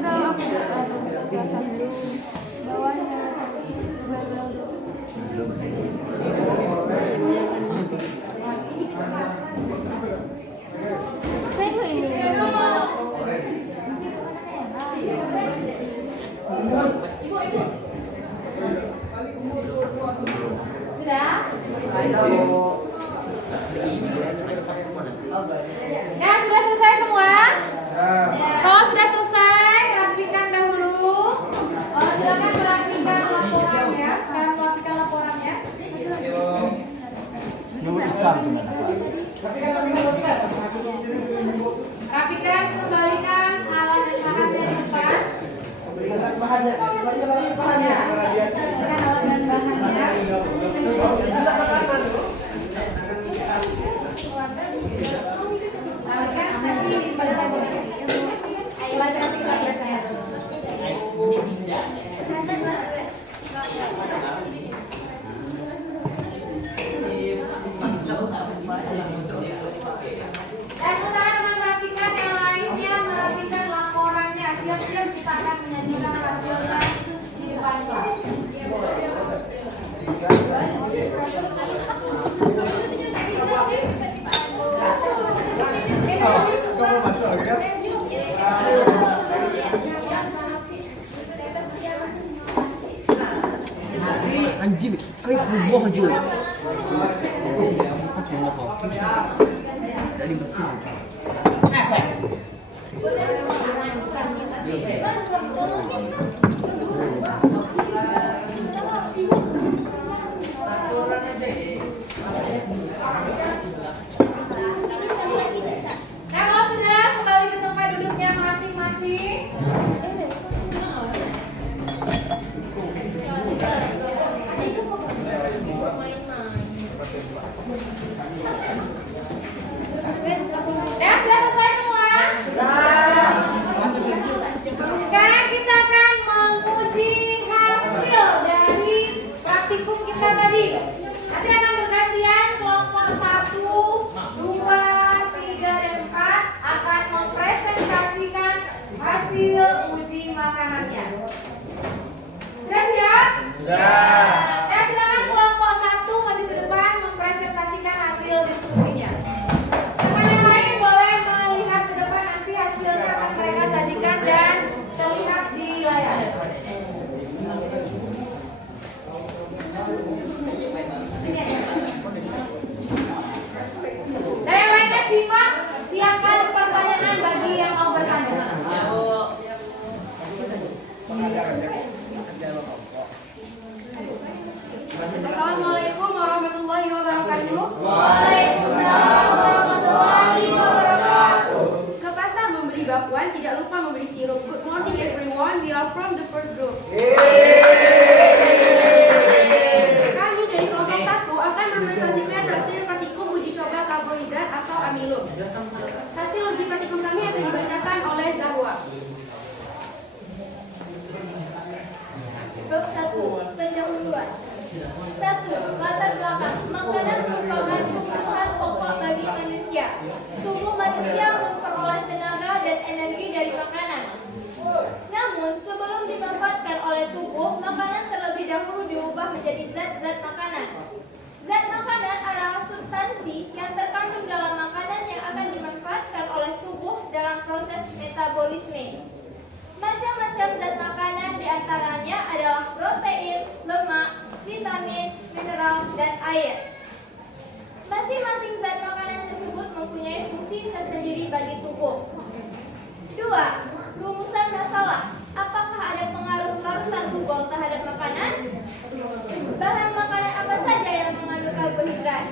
udah aku bawahnya Sudah? Ya, sudah selesai semua? Kalau sudah selesai, rapikan dahulu. Silakan merapikan laporannya. Sekarang merapikan laporannya. Rapikan, kembalikan alat dan bahannya di depan. Ya, rapikan alat dan bahannya. Sementara merapikan yang lainnya, merapikan laporannya. Siap-siap kita akan menyajikan hasilnya di depan kelas. Anjing, kayak buah aja. Jadi bersih. Nah, kalau sudah kembali ke tempat duduknya masing-masing. Ya, sudah selesai semua? Sekarang kita akan menguji hasil dari praktikum kita tadi. Nanti akan bergantian, kelompok 1, 2, 3, dan 4 akan mempresentasikan hasil uji makanannya. Sudah siap? Sudah. Ya, silakan kelompok 1 maju ke depan mempresentasikan hasil diskusinya. Teman yang lain boleh melihat ke depan, nanti hasilnya akan mereka sajikan dan terlihat di layar. Dan yang lainnya simak, siapkan pertanyaan bagi yang mau bertanya. Assalamualaikum warahmatullahi wabarakatuh. Waalaikumsalam warahmatullahi wabarakatuh. Ke pasar membeli bakwan, tidak lupa membeli sirup. Good morning everyone, we are from the first group. Kami dari kelompok 1 akan mempresentasikan hasil praktikum uji coba karbohidrat atau amilum. Hasil uji praktikum kami akan dibacakan oleh Zahwa. Bab 1. Pendahuluan. 1. Latar belakang. Makanan merupakan kebutuhan pokok bagi manusia. Tubuh manusia memperoleh tenaga dan energi dari makanan. Namun, sebelum dimanfaatkan oleh tubuh, makanan terlebih dahulu diubah menjadi zat-zat makanan. Zat makanan adalah substansi yang terkandung dalam makanan yang akan dimanfaatkan oleh tubuh dalam proses metabolisme. Macam-macam zat makanan diantaranya adalah protein, lemak, vitamin, mineral, dan air. Masing-masing zat makanan tersebut mempunyai fungsi tersendiri bagi tubuh. 2. Rumusan masalah. Apakah ada pengaruh larutan tunggal terhadap makanan? Bahan makanan apa saja yang mengandung karbohidrat?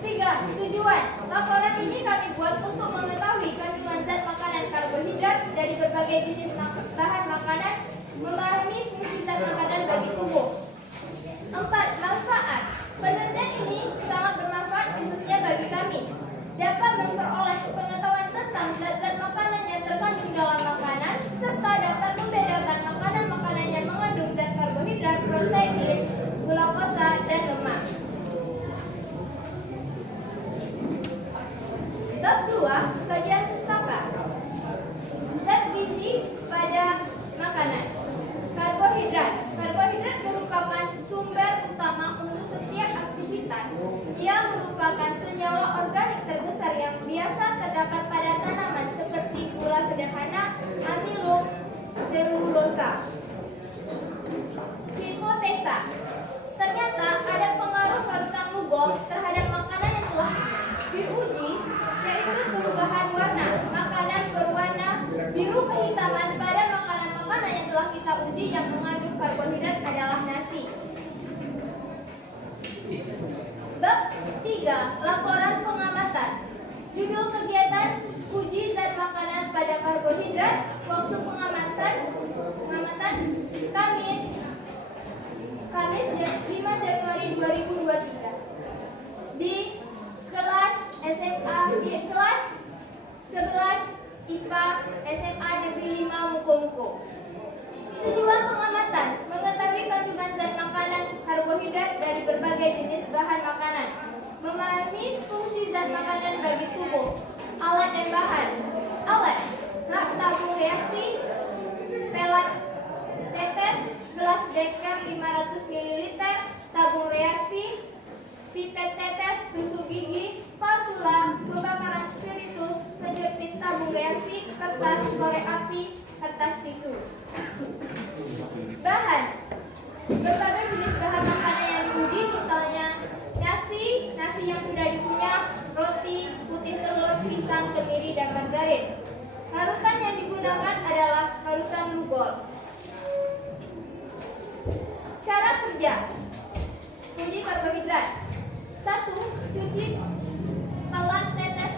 3. Tujuan. Laporan ini kami buat untuk mengetahui kandungan zat makanan karbohidrat dari berbagai jenis bahan makanan, memahami fungsi zat makanan bagi tubuh. 4. Manfaat. Penelitian ini sangat bermanfaat khususnya bagi kami. Dapat memperoleh pengetahuan tentang zat-zat makanan yang terkandung dalam makanan, serta dapat membedakan makanan-makanan yang mengandung zat karbohidrat, protein, glukosa, dan lemak. Kedua, kajian pustaka. Zat gizi pada makanan. Karbohidrat. Karbohidrat merupakan sumber utama untuk setiap aktivitas. Ia merupakan senyawa organik terbesar yang biasa terdapat pada tanaman seperti gula sederhana, amilum, selulosa. Hipotesa. Ternyata ada pengaruh larutan lugol terhadap makanan yang telah diuji, yaitu perubahan warna. Makanan berwarna biru kehitaman pada makanan-makanan yang telah kita uji yang mengandung karbohidrat adalah nasi. Bab 3. Laporan pengamatan. Judul kegiatan uji zat makanan pada karbohidrat. Waktu pengamatan Kamis 5 Januari 2023 di kelas SMA di kelas 11 IPA SMA Negeri 5 Muko-Muko. Tujuan pengamatan: mengetahui kandungan zat makanan karbohidrat dari berbagai jenis bahan makanan, memahami fungsi zat makanan bagi tubuh. Alat dan bahan. Alat: rak tabung reaksi, pelat tetes, gelas beker 500 ml, tabung reaksi, pipet tetes, tusuk gigi, spatula, pembakaran spiritus, penjepit tabung reaksi, kertas, korek api, kertas tisu. Bahan: berbagai jenis bahan makanan yang diuji, misalnya nasi yang sudah dikunyah, roti, putih telur, pisang, kemiri, dan margarin. Larutan yang digunakan adalah larutan lugol. Cara kerja uji karbohidrat. 1. Cuci pelat tetes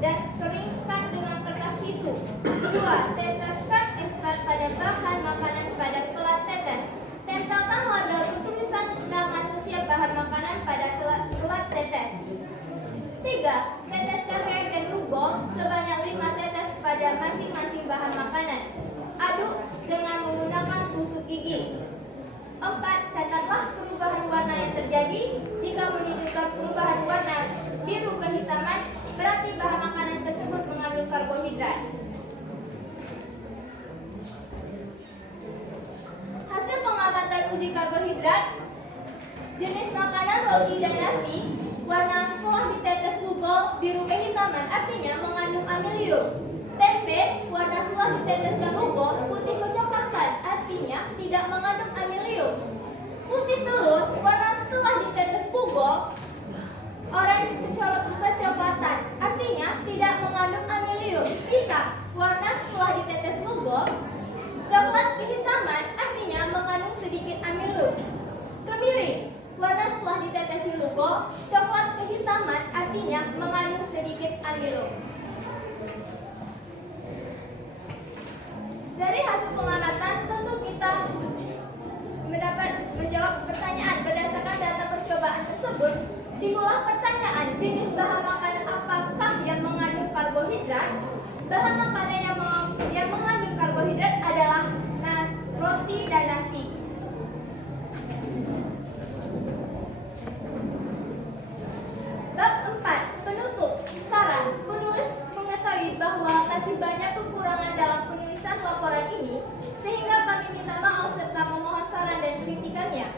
dan keringkan dengan kertas tisu. 2. Teteskan ekstrak pada bahan makanan pada pelat tetes. Tempelkan label bertulisan nama setiap bahan makanan pada pelat tetes. 3. Teteskan reagen lugol sebanyak 5 tetes pada masing-masing bahan makanan. Aduk dengan menggunakan tusuk gigi. 4. Catatlah perubahan warna yang terjadi. Jika menunjukkan perubahan warna biru kehitaman, berarti bahan makanan tersebut mengandung karbohidrat. Hasil pengamatan uji karbohidrat. Jenis makanan roti dan nasi, warna setelah ditetes lugol biru kehitaman, artinya mengandung amilium. Tempe, warna setelah diteteskan lugol putih kecoklatan, artinya tidak mengandung amilium. Putih telur, warna setelah ditetes lugol oranye kecoklatan, artinya tidak mengandung amilium. Pisang, warna setelah ditetes lugol coklat kehitaman, artinya mengandung sedikit amilium. Kemiri, warna setelah ditetesi lugol coklat kehitaman, artinya mengandung sedikit amilium. Dari hasil pengamatan, tentu kita mendapat menjawab pertanyaan berdasarkan data percobaan tersebut. Timbullah pertanyaan, jenis bahan makanan apakah yang mengandung karbohidrat? Bahan makanan yang mengandung karbohidrat adalah roti dan nasi. Bab 4. Penutup. Saran. Penulis mengetahui bahwa masih banyak kekurangan dalam penulisan laporan ini, sehingga kami minta maaf serta memohon saran dan kritikannya.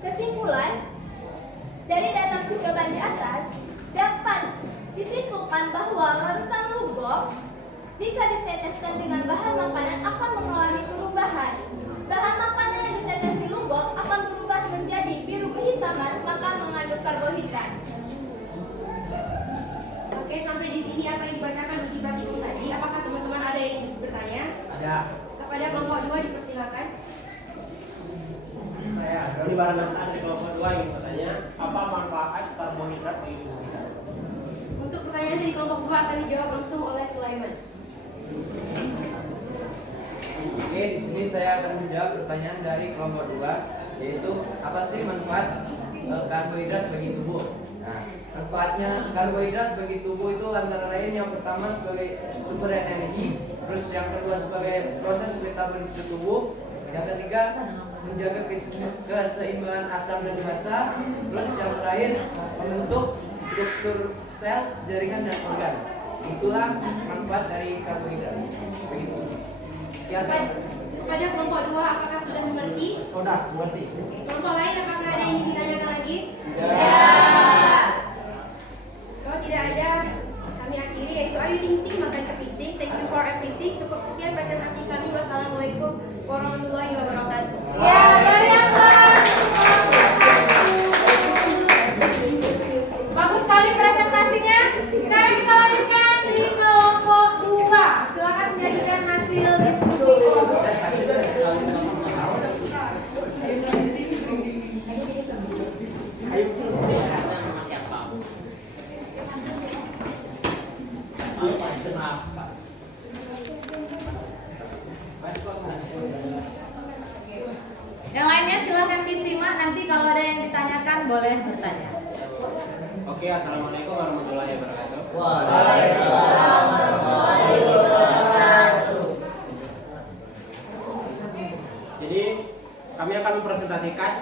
Kesimpulan, dari data percobaan di atas dapat disimpulkan bahwa larutan lugol jika diteteskan dengan bahan makanan akan mengalami perubahan. Bahan makanan yang ditetesi lugol akan berubah menjadi biru kehitaman, maka mengandung karbohidrat. Oke, sampai di sini apa yang dibacakan uji praktikum tadi. Apakah teman-teman ada yang ingin bertanya? Ada. Kepada kelompok 2 dipersilakan. Saya ada. Ini barangkali ada kelompok 2 yang bertanya, apa manfaat karbohidrat bagi tubuh kita? Untuk pertanyaan dari kelompok 2 akan dijawab langsung oleh Sulaiman. Oke, di sini saya akan menjawab pertanyaan dari kelompok 2, yaitu apa sih manfaat karbohidrat bagi tubuh? Nah, manfaatnya karbohidrat bagi tubuh itu antara lain yang pertama sebagai sumber energi, terus yang kedua sebagai proses metabolisme tubuh, yang ketiga menjaga keseimbangan asam dan basa, terus yang terakhir membentuk struktur sel, jaringan dan organ. Itulah manfaat dari karbohidrat bagi tubuh. Sekian. Pada kelompok 2 apakah sudah mengerti? Sudah, mengerti. Kelompok lain apakah ada yang ingin ditanyakan lagi? Kalau tidak ada, kami akhiri yaitu ayu ting ting makan kepiting. Thank you for everything. Cukup sekian presentasi kami. Wassalamualaikum warahmatullahi wabarakatuh. Ya, bagus sekali presentasinya. Sekarang kita lanjutkan di kelompok 2. Silakan menyajikan hasil diskusi kelompok. Yang lainnya silakan disimak, nanti kalau ada yang ditanyakan boleh bertanya. Oke, assalamualaikum warahmatullahi wabarakatuh. Waalaikumsalam warahmatullahi wabarakatuh. Jadi kami akan mempresentasikan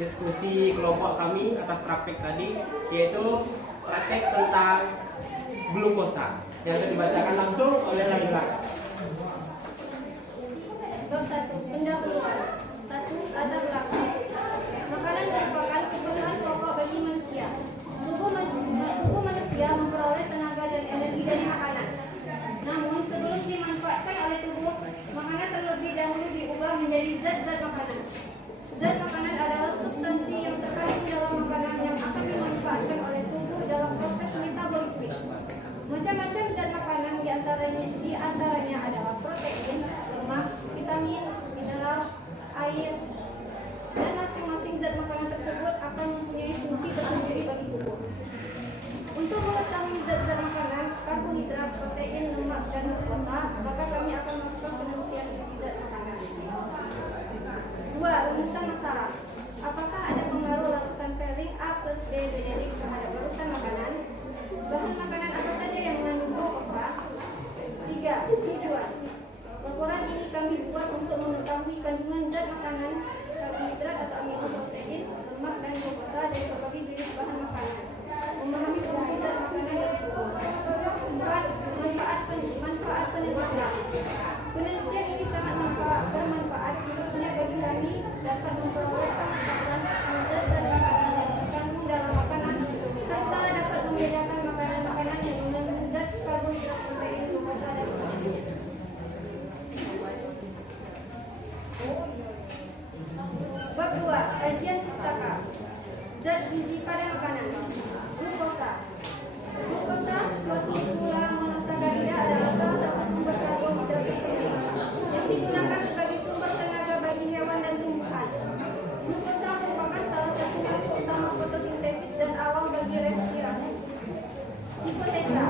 diskusi kelompok kami atas praktek tadi, yaitu praktek tentang glukosa yang akan dibacakan langsung oleh Laila. Bab 1. Pendahuluan. 1. Latar belakang. Makanan merupakan kebutuhan pokok bagi manusia. Tubuh manusia memperoleh tenaga dan energi dari makanan. Namun sebelum dimanfaatkan oleh tubuh, makanan terlebih dahulu diubah menjadi zat-zat makanan. Zat makanan adalah substansi yang terkandung dalam makanan yang akan dimanfaatkan oleh tubuh dalam proses metabolisme. Macam-macam zat makanan diantaranya adalah protein, lemak, vitamin, mineral, air, dan masing-masing zat makanan tersebut akan mempunyai fungsi tersendiri bagi tubuh. Untuk mengetahui zat-zat makanan, karbohidrat, protein, lemak, dan glukosa, maka kami akan melakukan penelitian isi zat makanan. 2. Rumusan masalah. Apakah ada pengaruh larutan pairing A plus B beneric terhadap larutan makanan? Bahan makanan apa saja yang mengandung glukosa? 3. Tujuan. Laporan ini kami buat untuk mengetahui kandungan zat makanan, karbohidrat atau aminoprotein, lemak, dan glukosa dari berbagai jenis bahan makanan. Memahami fungsi zat makanan dari tubuh. 4. Manfaat penelitian. Penelitian ini sangat bermanfaat khususnya bagi kami dapat memperoleh pengetahuan tentang zat-zat makanan yang terkandung dalam makanan serta dapat membedakan makanan-makanan yang mengandung zat karbohidrat, protein, glukosa, dan lainnya. Bab 2. Kajian pustaka. Zat gizi pada makanan. Glukosa. Glukosa, suatu gula monosakarida, adalah salah satu sumber karbohidrat penting yang digunakan sebagai sumber tenaga bagi hewan dan tumbuhan. Glukosa merupakan salah satu fase utama fotosintesis dan awal bagi respirasi. Hipotesa.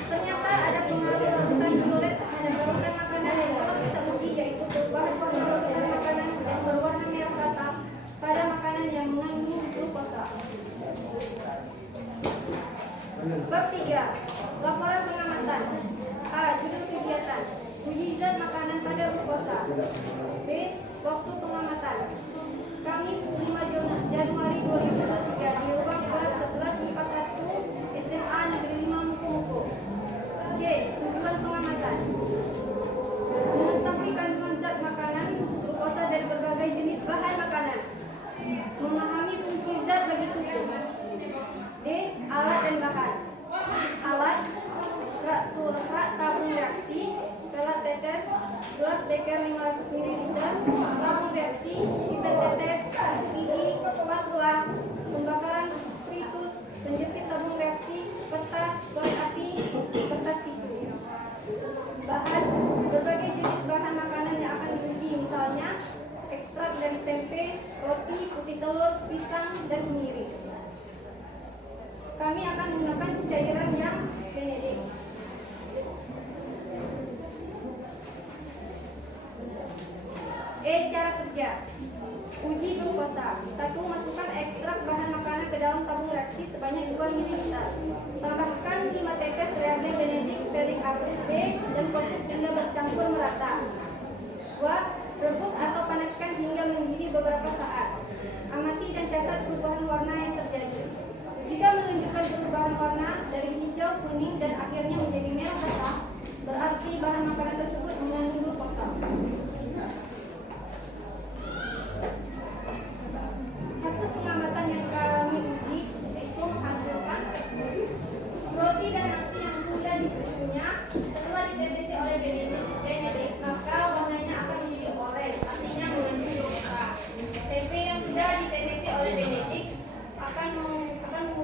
Ternyata ada pengaruh larutan violet terhadap larutan makanan yang telah kita uji, yaitu perubahan warna larutan makanan yang berwarna merah rata pada makanan yang mengandung glukosa. Bab 3. Laporan pengamatan. A. Judul kegiatan. Uji zat makanan pada glukosa. B. Waktu pengamatan. Kamis 5 Januari 2023 di ruang kelas 11 MIPA 1 SMA Negeri 5 Muko. C. Tujuan pengamatan. Mengetahui kandungan zat makanan glukosa dari berbagai jenis bahan makanan. Memahami fungsi zat bagi tubuh. D. Alat dan bahan. Alat: rak tabung reaksi, pelat tetes, gelas beker 500 ml, tabung reaksi, pipet tetes, gigi, spatula, pembakaran spiritus, penjepit tabung reaksi, kertas, korek api, kertas tisu. Bahan: berbagai jenis bahan makanan yang akan diuji, misalnya ekstrak dari tempe, roti, putih telur, pisang, dan kemiri. Kami akan menggunakan cairan yang benedict. E. Cara kerja. Uji glukosa. 1. Masukkan ekstrak bahan makanan ke dalam tabung reaksi sebanyak 2 ml. Tambahkan 5 tetes reagen benedict feric acid B dan kocok hingga bercampur merata. 2. Rebus atau panaskan hingga mendidih beberapa saat. Amati dan catat perubahan warna yang terjadi. Jika menunjukkan perubahan warna dari hijau, kuning, dan akhirnya menjadi merah,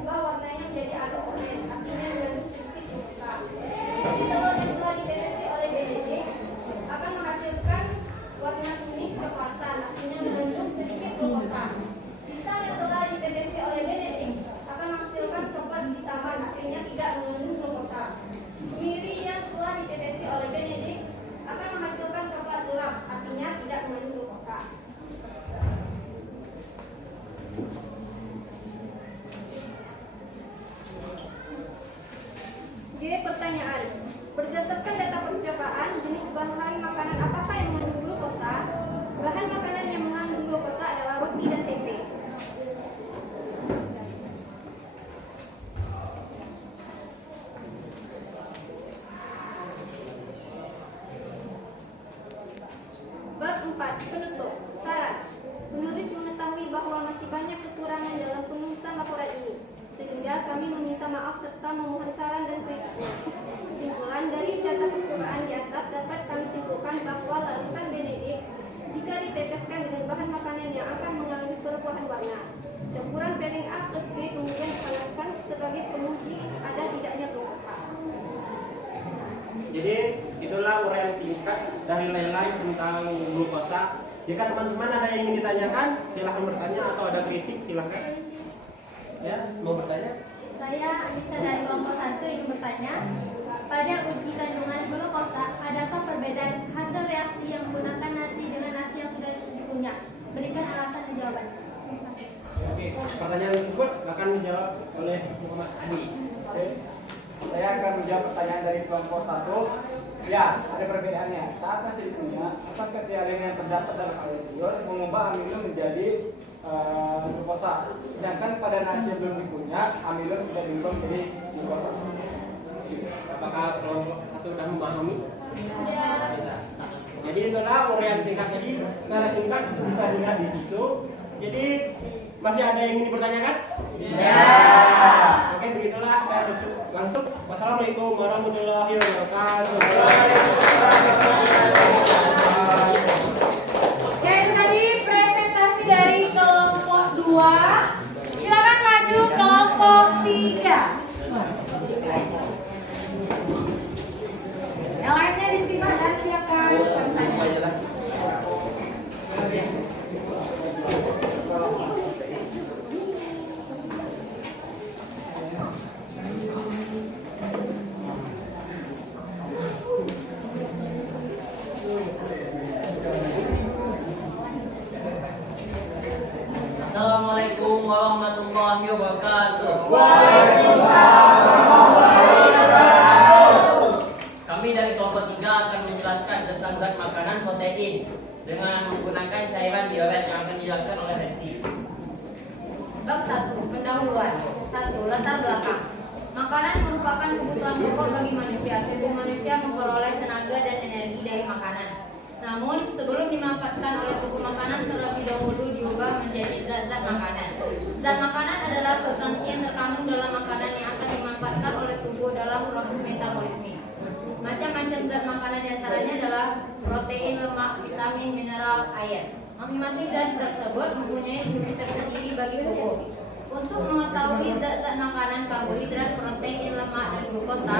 berubah warnanya menjadi agak oranye, artinya mengandung sedikit glukosa. Biji telur yang telah diteteksi oleh Benedict akan menghasilkan warna kuning kecoklatan, artinya mengandung sedikit glukosa. Pisang yang telah diteteksi oleh Benedict akan menghasilkan coklat hisaman, artinya tidak mengandung glukosa. Miri yang telah diteteksi oleh Benedict akan menghasilkan coklat gelap, artinya tidak mengandung glukosa. Jadi pertanyaan, berdasarkan data percobaan, jenis bahan makanan apakah yang mengandung glukosa? Bahan makanan yang mengandung glukosa adalah roti dan tempe. Bab 4. Penutup. Saran. Penulis mengetahui bahwa masih banyak kekurangan dalam penulisan laporan ini, sehingga kami meminta maaf serta memohon saran dan kritiknya. Kesimpulan dari data kekurangan di atas dapat kami simpulkan bahwa larutan Benedict jika diteteskan dengan bahan makanan yang akan mengalami perubahan warna. Campuran piring A plus B kemudian dipanaskan sebagai penguji ada tidaknya glukosa. Jadi itulah uraian singkat dari Leilai tentang glukosa. Jika teman-teman ada yang ingin ditanyakan, silahkan bertanya atau ada kritik silahkan. Ya, mau bertanya? Saya Anissa dari kelompok 1 ingin bertanya, pada uji kandungan glukosa, adakah perbedaan hasil reaksi yang menggunakan nasi dengan nasi yang sudah dikunyah? Berikan alasan dan jawabannya. Oke, pertanyaan tersebut akan dijawab oleh Muhammad Adi. Oke. Saya akan menjawab pertanyaan dari kelompok 1. Ya, ada perbedaannya. Saat nasi dikunyah, asam ketialin yang terdapat dalam air liur mengubah amilum menjadi glukosa. Sedangkan pada nasi yang belum dikunyah, amilum sudah diubah menjadi glukosa. Apakah kelompok 1 sudah memahami? Jadi itulah uraian singkat. Jadi secara singkat bisa dilihat di situ. Jadi masih ada yang ingin dipertanyakan? Ya. Oke, begitulah saya tutup langsung. Wassalamualaikum warahmatullahi wabarakatuh. Oke, itu tadi presentasi dari kelompok 2. Silakan maju kelompok 3. Yang lainnya disimak dan siapkan pertanyaan. Assalamualaikum warahmatullahi wabarakatuh. Kami dari kelompok 3 akan menjelaskan tentang zat makanan protein dengan menggunakan cairan dioret yang akan dijelaskan oleh Reti. Bab 1. Pendahuluan. 1. Latar belakang. Makanan merupakan kebutuhan pokok bagi manusia. Tubuh manusia memperoleh tenaga dan energi dari makanan. Namun, sebelum dimanfaatkan oleh tubuh makanan, terlebih dahulu diubah menjadi zat-zat makanan. Zat makanan adalah substansi yang terkandung dalam makanan yang akan dimanfaatkan oleh tubuh dalam proses metabolisme. Macam-macam zat makanan diantaranya adalah protein, lemak, vitamin, mineral, air. Masing-masing zat tersebut mempunyai fungsi tersendiri bagi tubuh. Untuk mengetahui zat-zat makanan, karbohidrat, protein, lemak, dan glukosa,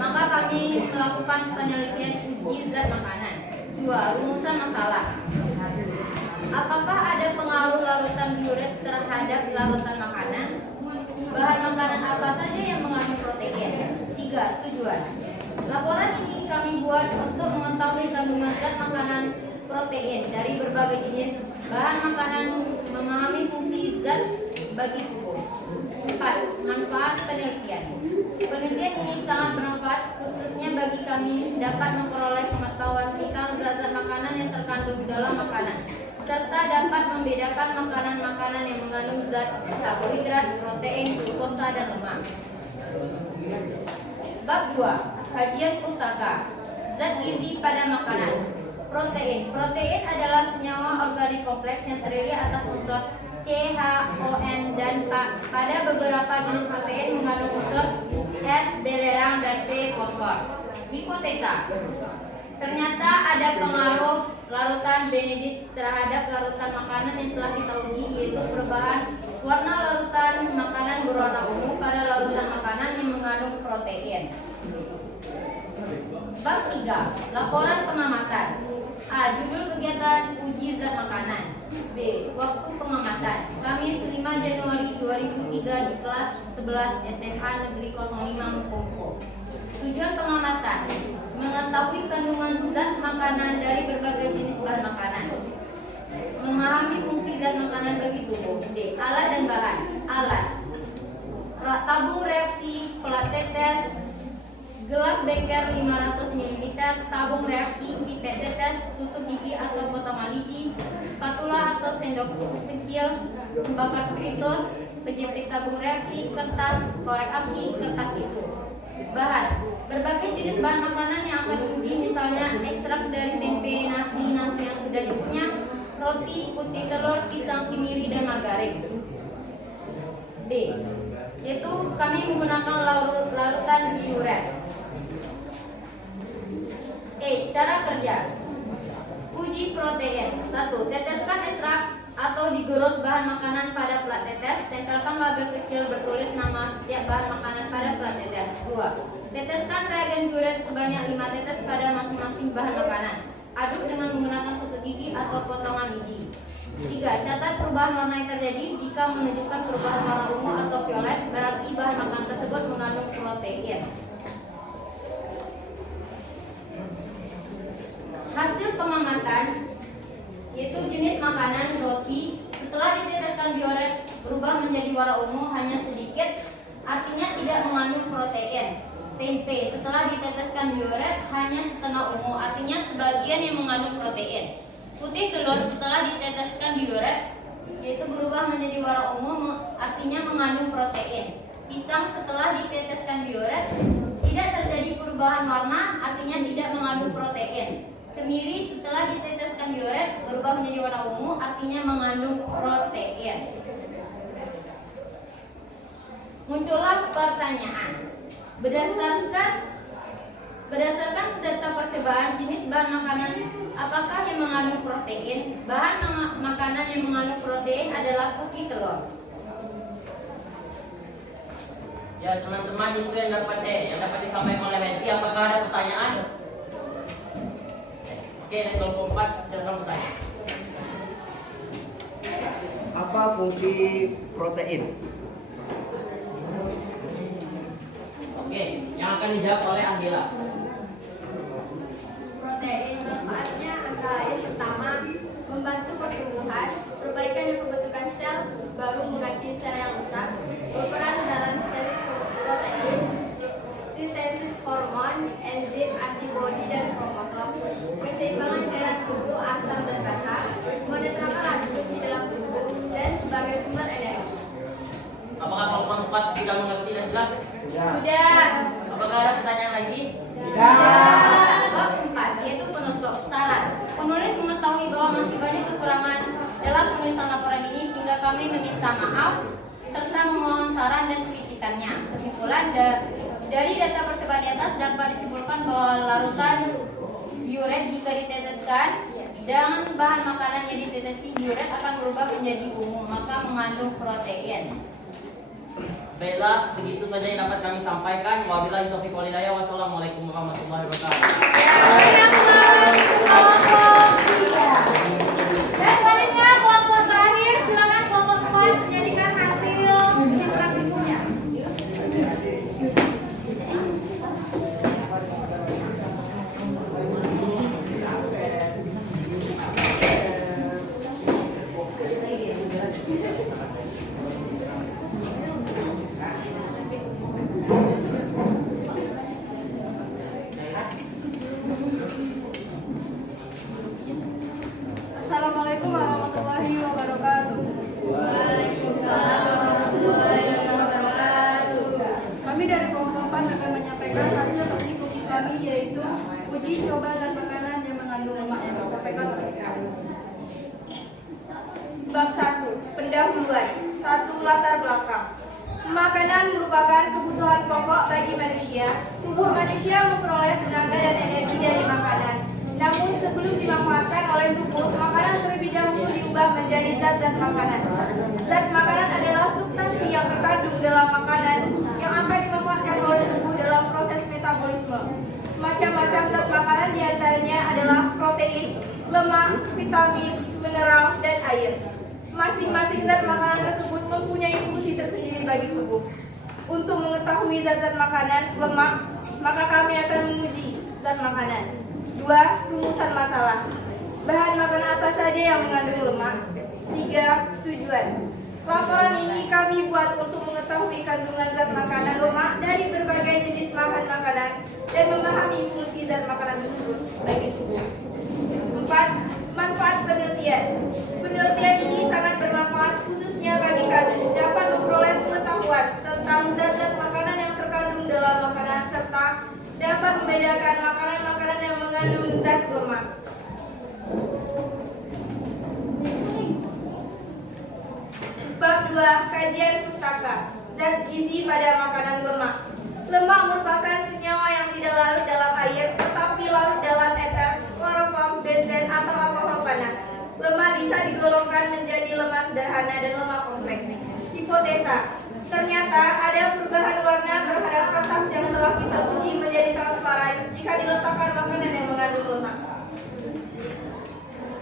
maka kami melakukan penelitian uji zat makanan. 2. Rumusan masalah. Apakah ada pengaruh larutan diuret terhadap larutan makanan? Bahan makanan apa saja yang mengandung protein? 3. Tujuan. Laporan ini kami buat untuk mengetahui kandungan zat makanan protein dari berbagai jenis bahan makanan, memahami fungsi zat bagi tubuh. 4. Manfaat penelitian. Penelitian ini sangat bermanfaat khususnya bagi kami dapat memperoleh pengetahuan tentang zat-zat makanan yang terkandung dalam makanan, serta dapat membedakan makanan-makanan yang mengandung zat karbohidrat, protein, glukosa, dan lemak. Bab 2. Kajian pustaka. Zat gizi pada makanan. Protein. Protein adalah senyawa organik kompleks yang terdiri atas unsur C, H, O, N, dan pada beberapa jenis protein mengandung unsur S, belerang, dan P, fosfor. Hipotesa. Ternyata ada pengaruh larutan Benedict terhadap larutan makanan yang telah kita uji, yaitu perubahan warna larutan makanan berwarna ungu Bab 3. Laporan pengamatan. A. Judul kegiatan uji zat makanan. B. Waktu pengamatan. Kamis 5 Januari 2003 di kelas 11 SMK Negeri 05 Mukompo. Tujuan pengamatan: mengetahui kandungan zat makanan dari berbagai jenis bahan makanan. Memahami fungsi zat makanan bagi tubuh. D. Alat dan bahan. Alat: tabung reaksi, pelat tetes, gelas beker 500 ml, tabung reaksi, pipet tetes, tusuk gigi atau potongan gigi, spatula atau sendok kecil, pembakar spiritus, penjepit tabung reaksi, kertas, korek api, kertas tisu. Bahan: berbagai jenis bahan makanan yang akan diuji, misalnya ekstrak dari tempe, nasi yang sudah dikunyah, roti, putih telur, pisang, kemiri, dan margarin. D. Yaitu kami menggunakan larutan diuret. E. Cara kerja. Uji protein. 1. Teteskan ekstrak atau digerus bahan makanan pada plat tetes. Tempelkan label kecil bertulis nama setiap bahan makanan pada plat tetes. 2. Teteskan reagen diuret sebanyak 5 tetes pada masing-masing bahan makanan. Aduk dengan menggunakan tusuk gigi atau potongan gigi. 3. Catat perubahan warna yang terjadi. Jika menunjukkan perubahan warna ungu atau violet, berarti bahan makanan tersebut mengandung protein. Hasil pengamatan yaitu jenis makanan roti setelah diteteskan diuret berubah menjadi warna ungu hanya sedikit, artinya tidak mengandung protein. Tempe setelah diteteskan diuret hanya setengah ungu, artinya sebagian yang mengandung protein. Putih telur setelah diteteskan diuret yaitu berubah menjadi warna ungu, artinya mengandung protein. Pisang setelah diteteskan diuret tidak terjadi perubahan warna, artinya tidak mengandung protein. Kemiri setelah diteteskan diuret berubah menjadi warna ungu, artinya mengandung protein. Muncullah pertanyaan. Berdasarkan data percobaan jenis bahan makanan apakah yang mengandung protein? Bahan makanan yang mengandung protein adalah putih telur. Ya teman-teman, itu yang dapat disampaikan oleh Menti. Apakah ada pertanyaan? Oke, dari kelompok 4 silakan bertanya. Apa fungsi protein? Oke, yang akan dijawab oleh Anggila. Protein manfaatnya antara lain: pertama, membantu pertumbuhan, perbaikan dan pembentukan sel baru mengganti sel yang rusak, berperan dalam sintesis protein, sintesis hormon, enzim, antibodi dan kromosom, keseimbangan cairan tubuh, asam dan basa, menetralkan racun di dalam tubuh, dan sebagai sumber energi. Apakah kelompok 4 sudah mengerti dan jelas? Sudah. Apakah ada pertanyaan lagi? Bab 4 yaitu penutup. Saran. Penulis mengetahui bahwa masih banyak kekurangan dalam penulisan laporan ini sehingga kami meminta maaf serta memohon saran dan kritikannya. Kesimpulan dari data percobaan di atas dapat disimpulkan bahwa larutan diuret jika diteteskan dengan bahan makanan yang ditetesi diuret akan berubah menjadi ungu, maka mengandung protein. Baiklah, segitu saja yang dapat kami sampaikan. Wabillahi taufiq wal hidayah. Wassalamualaikum warahmatullahi wabarakatuh. Dan selanjutnya kelompok terakhir, silakan kelompok 4 menjadikan hasil uji praktikumnya. Assalamualaikum warahmatullahi wabarakatuh. Waalaikumsalam warahmatullahi wabarakatuh. Kami dari kelompok 4 akan menyampaikan hasil uji kuku kami, yaitu uji coba zat makanan yang mengandung lemak yang disampaikan oleh kami. Bab 1. Pendahuluan. 1. Latar belakang. Makanan merupakan kebutuhan pokok bagi manusia. Tubuh manusia memperoleh tenaga dan energi dari makanan. Namun sebelum dimanfaatkan oleh tubuh, makanan terlebih dahulu diubah menjadi zat-zat makanan. Zat makanan adalah substansi yang terkandung dalam makanan yang akan dimanfaatkan oleh tubuh dalam proses metabolisme. Macam-macam zat masing-masing zat makanan tersebut mempunyai fungsi tersendiri bagi tubuh. Untuk mengetahui zat-zat makanan lemak, maka kami akan menguji zat makanan. 2. Rumusan masalah. Bahan makanan apa saja yang mengandung lemak? 3. Tujuan. Laporan ini kami buat untuk mengetahui kandungan zat makanan lemak dari berbagai jenis bahan makanan dan memahami fungsi zat makanan tersebut bagi tubuh. 4. Manfaat penelitian. Penelitian ini sangat bermanfaat khususnya bagi kami dapat memperoleh pengetahuan tentang zat-zat makanan yang terkandung dalam makanan serta dapat membedakan makanan-makanan yang mengandung zat lemak. Bab 2. Kajian pustaka. Zat gizi pada makanan lemak. Lemak merupakan senyawa yang tidak larut dalam air, tetapi larut dalam eter, kloroform, benzen, atau alkohol panas. Lemak bisa digolongkan menjadi lemak sederhana dan lemak kompleks. Hipotesa. Ternyata ada perubahan warna terhadap kertas yang telah kita uji menjadi transparan jika diletakkan makanan yang mengandung lemak.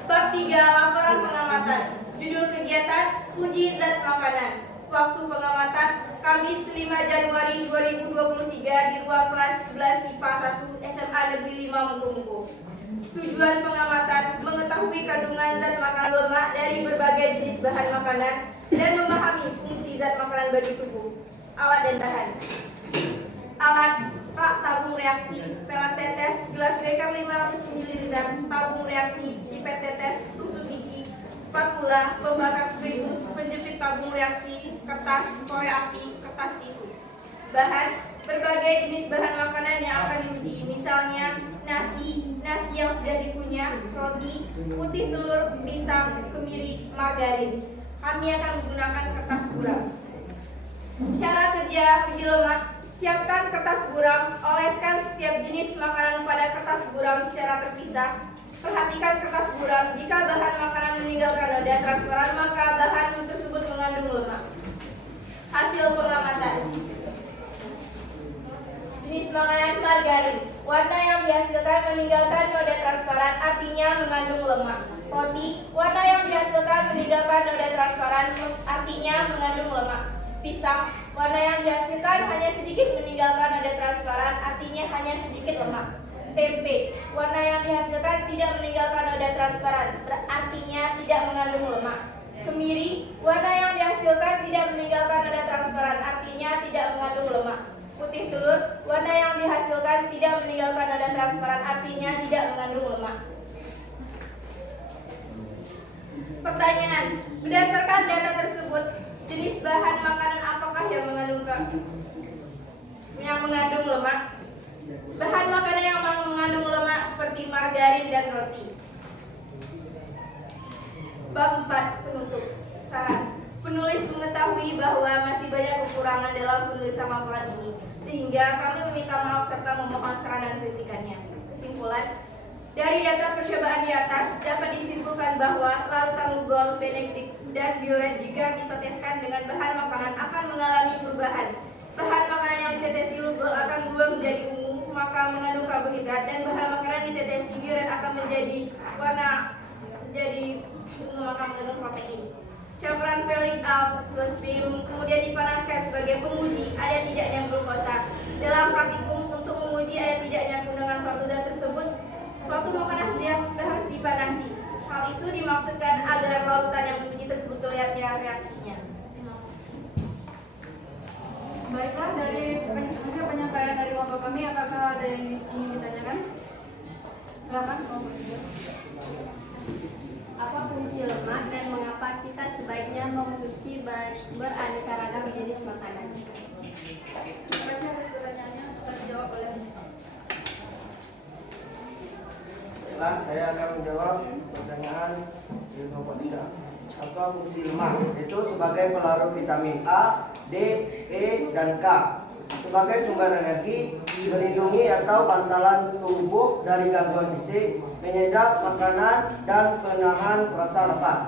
Bab 3. Laporan pengamatan. Judul kegiatan, uji zat makanan. Waktu pengamatan, Kamis 5 Januari 2023 di ruang kelas 11 IPA 1 SMA Negeri 5 Mengkungku. Tujuan pengamatan, mengetahui kandungan zat makanan lemak dari berbagai jenis bahan makanan dan memahami fungsi zat makanan bagi tubuh. Alat dan bahan. Alat, rak tabung reaksi, pelet tetes, gelas beker 500 ml, tabung reaksi, pipet tetes, tusuk gigi, spatula, pembakar spiritus, penjepit tabung reaksi, kertas, korek api, kertas tisu. Bahan, berbagai jenis bahan makanan yang akan diuji, misalnya nasi yang sudah dikunyah, roti, putih telur, pisang, kemiri, margarin. Kami akan menggunakan kertas buram. Cara kerja uji lemak. Siapkan kertas buram, oleskan setiap jenis makanan pada kertas buram secara terpisah. Perhatikan kertas buram, jika bahan makanan meninggalkan noda transparan, maka bahan tersebut mengandung lemak. Hasil pengamatan. Jenis makanan margarin. Warna yang dihasilkan meninggalkan noda transparan, artinya mengandung lemak. Roti, warna yang dihasilkan meninggalkan noda transparan, artinya mengandung lemak. Pisang, warna yang dihasilkan hanya sedikit meninggalkan noda transparan, artinya hanya sedikit lemak. Tempe, warna yang dihasilkan tidak meninggalkan noda transparan, artinya tidak mengandung lemak. Kemiri, warna yang dihasilkan tidak meninggalkan noda transparan, artinya tidak mengandung lemak. Putih telur, warna yang dihasilkan tidak meninggalkan noda transparan, artinya tidak mengandung lemak. Pertanyaan, berdasarkan data tersebut, jenis bahan makanan apakah yang mengandung lemak? Bahan makanan yang mengandung lemak seperti margarin dan roti. Bab 4. Penutup. Saran. Penulis mengetahui bahwa masih banyak kekurangan dalam penulisan laporan ini, sehingga kami meminta maaf serta memohon saran dan kritikannya. Kesimpulan, dari data percobaan di atas dapat disimpulkan bahwa larutan lugol, benektik, dan bioret jika diteteskan dengan bahan makanan akan mengalami perubahan. Bahan makanan yang ditetesi lugol akan berubah menjadi ungu, maka mengandung karbohidrat, dan bahan makanan ditetesi bioret akan menjadi warna ungu, maka mengandung protein. Campuran folic A plus B kemudian dipanaskan sebagai penguji ada tidaknya glukosa. Dalam praktikum, untuk menguji ada tidaknya kandungan suatu zat tersebut, suatu makanan harus dipanasi. Hal itu dimaksudkan agar larutan yang diuji tersebut terlihatnya reaksinya. Baiklah, dari penyampaian dari Bapak kami, apakah ada yang ingin ditanyakan? Silakan. Apa fungsi lemak dan mengapa kita sebaiknya mengonsumsi beraneka ragam jenis makanan? Terima kasih atas pertanyaannya, akan dijawab oleh Baiklah, saya akan menjawab pertanyaan dari kelompok 3. Apa fungsi lemak? Itu sebagai pelarut vitamin A, D, E, dan K. Sebagai sumber energi, melindungi atau bantalan tubuh dari gangguan fisik, menyedap makanan, dan menahan rasa lapar.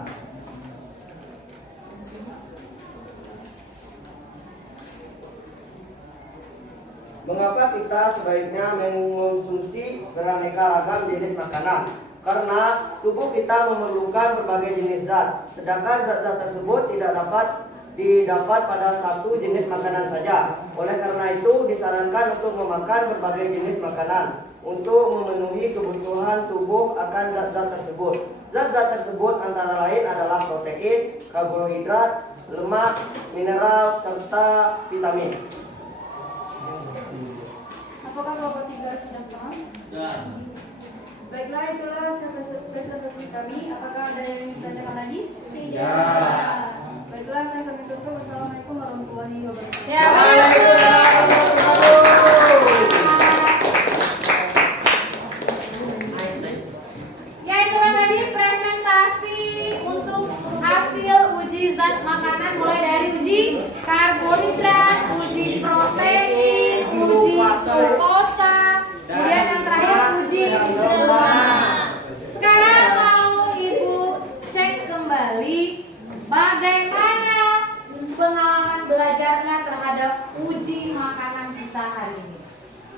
Mengapa kita sebaiknya mengonsumsi beraneka ragam jenis makanan? karena tubuh kita memerlukan berbagai jenis zat, sedangkan zat-zat tersebut tidak dapat didapat pada satu jenis makanan saja. Oleh karena itu disarankan untuk memakan berbagai jenis makanan untuk memenuhi kebutuhan tubuh akan zat-zat tersebut. Zat-zat tersebut antara lain adalah protein, karbohidrat, lemak, mineral, serta vitamin. Apakah kelompok 3 sudah paham? Baiklah, itulah presentasi kami. Apakah ada yang ditanyakan lagi? Tidak. Baiklah, kami tutup. Wassalamualaikum warahmatullahi wabarakatuh. Ya, ya, itulah tadi presentasi untuk hasil uji zat makanan, mulai dari uji karbohidrat, uji protein, uji glukosa, kemudian yang terakhir uji lemak. Sekarang mau Ibu cek kembali bagaimana pengalaman belajarnya terhadap uji makanan kita hari ini.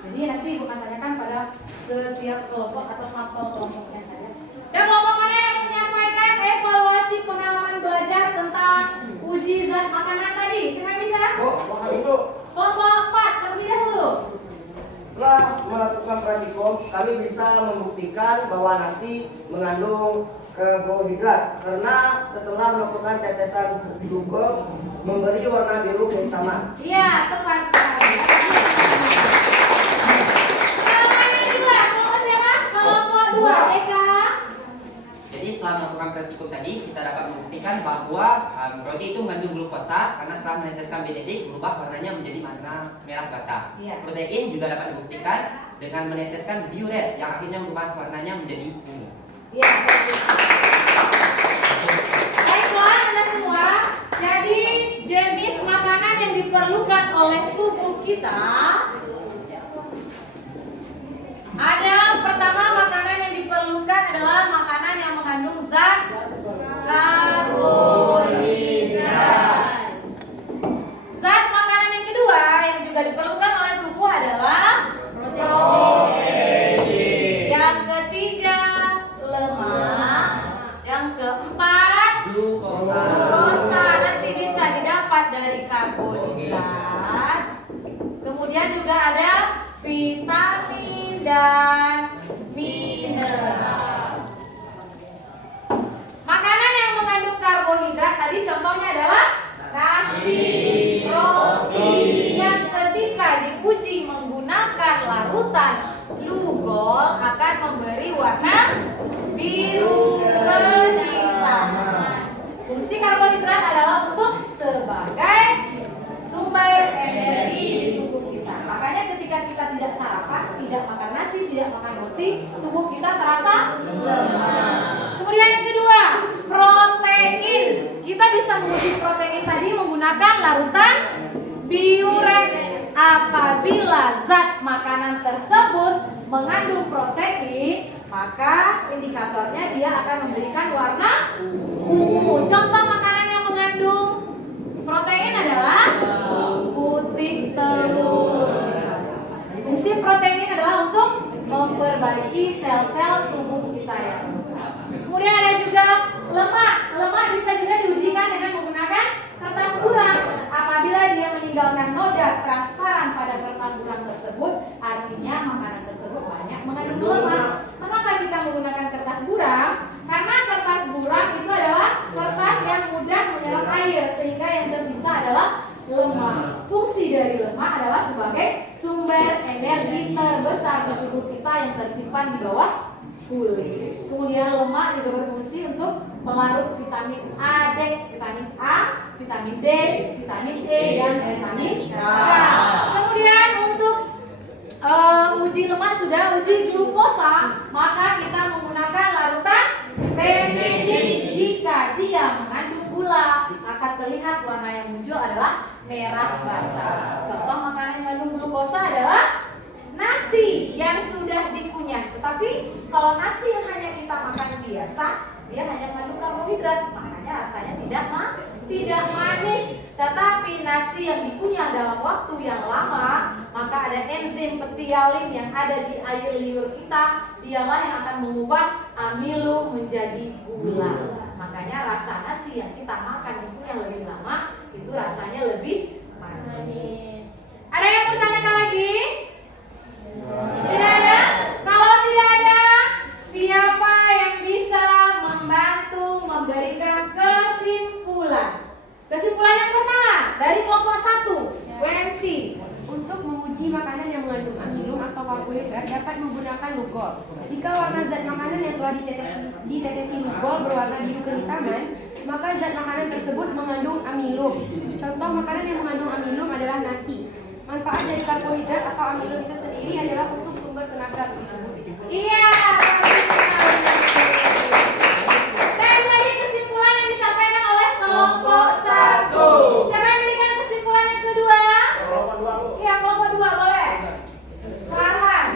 Jadi nanti Ibu akan tanyakan pada setiap kelompok atau sampel kelompoknya saja. Dan kelompok mana yang menyampaikan evaluasi pengalaman belajar tentang uji zat makanan tadi? Siapa bisa? Kelompok 4 terlebih dahulu. Setelah melakukan praktikum, kami bisa membuktikan bahwa nasi mengandung karbohidrat karena setelah melakukan tetesan glukos memberi warna biru kehitaman. Iya, tepat sekali. Kelompok 2, Eka. Jadi setelah melakukan praktikum tadi, kita dapat membuktikan bahwa roti itu mengandung glukosa karena setelah meneteskan Benedict berubah warnanya menjadi warna merah bata. Iya. Protein juga dapat dibuktikan dengan meneteskan Biuret yang akhirnya merubah warnanya menjadi ungu. Iya. Baiklah, Anda semua. Jadi jenis makanan yang diperlukan oleh tubuh kita ada, pertama makanan yang diperlukan adalah makanan yang mengandung zat karbohidrat. Zat makanan yang kedua yang juga diperlukan oleh tubuh adalah protein. Yang ketiga lemak. Yang keempat glukosa, nanti bisa didapat dari karbohidrat. Kemudian juga ada vitamin dan mineral. Makanan yang mengandung karbohidrat tadi contohnya adalah nasi, roti yang ketika diuji menggunakan larutan glukol akan memberi warna biru kehitaman. Fungsi karbohidrat adalah untuk sebagai sumber energi tubuh kita. Makanya ketika kita tidak sarapan, tidak makan nasi, tidak makan roti, tubuh kita terasa lemas. Kemudian yang kedua, protein. Kita bisa menguji protein tadi menggunakan larutan Biuret. Apabila zat makanan tersebut mengandung protein, maka indikatornya dia akan memberikan warna ungu. Contoh makanan yang mengandung protein adalah putih telur. Fungsi protein adalah untuk memperbaiki sel-sel tubuh kita yang rusak. Kemudian ada juga lemak. Lemak bisa juga diujikan dengan menggunakan kertas buram. Apabila dia meninggalkan noda transparan pada kertas buram tersebut, artinya makanan tersebut banyak mengandung lemak. Mengapa kita menggunakan kertas buram? Karena kertas buram itu adalah kertas yang mudah menyerap air, sehingga yang tersisa adalah lemak. Fungsi dari lemak adalah sebagai sumber energi terbesar di tubuh kita yang tersimpan di bawah kulit. Kemudian lemak juga berfungsi untuk pelarut vitamin A, D, vitamin A, vitamin D, vitamin E, dan vitamin K. Kemudian untuk uji lemak sudah, uji glukosa, maka kita menggunakan larutan Benedict. Jika dia mengandung gula, akan terlihat warna yang muncul adalah merah bata. Contoh makanan yang mengandung glukosa adalah nasi yang sudah dikunyah. Tetapi kalau nasi yang hanya kita makan biasa, dia hanya mengandung karbohidrat, makanya rasanya tidak manis. Tetapi nasi yang dikunyah dalam waktu yang lama, maka ada enzim petialin yang ada di air liur kita dialah yang akan mengubah amilum menjadi gula. Makanya rasa nasi yang kita makan itu yang lebih lama itu rasanya lebih manis. Ada yang bertanyakan lagi? Tidak ada? Kalau tidak ada, siapa yang bisa membantu memberikan kesimpulan? Kesimpulan yang pertama dari kelompok 1, Wenti. Untuk menguji makanan yang mengandung amilum atau karbohidrat dapat menggunakan lugol. Jika warna zat makanan yang telah ditetesi lugol berwarna biru kehitaman, maka zat makanan tersebut mengandung amilum. Contoh makanan yang mengandung amilum adalah nasi. Manfaat dari karbohidrat atau amilum itu sendiri adalah untuk sumber tenaga. Iya. Dan tadi kesimpulan yang disampaikan oleh kelompok 1. Siapa yang memberikan kesimpulan yang kedua? Iya, kelompok 2 boleh. Farhan.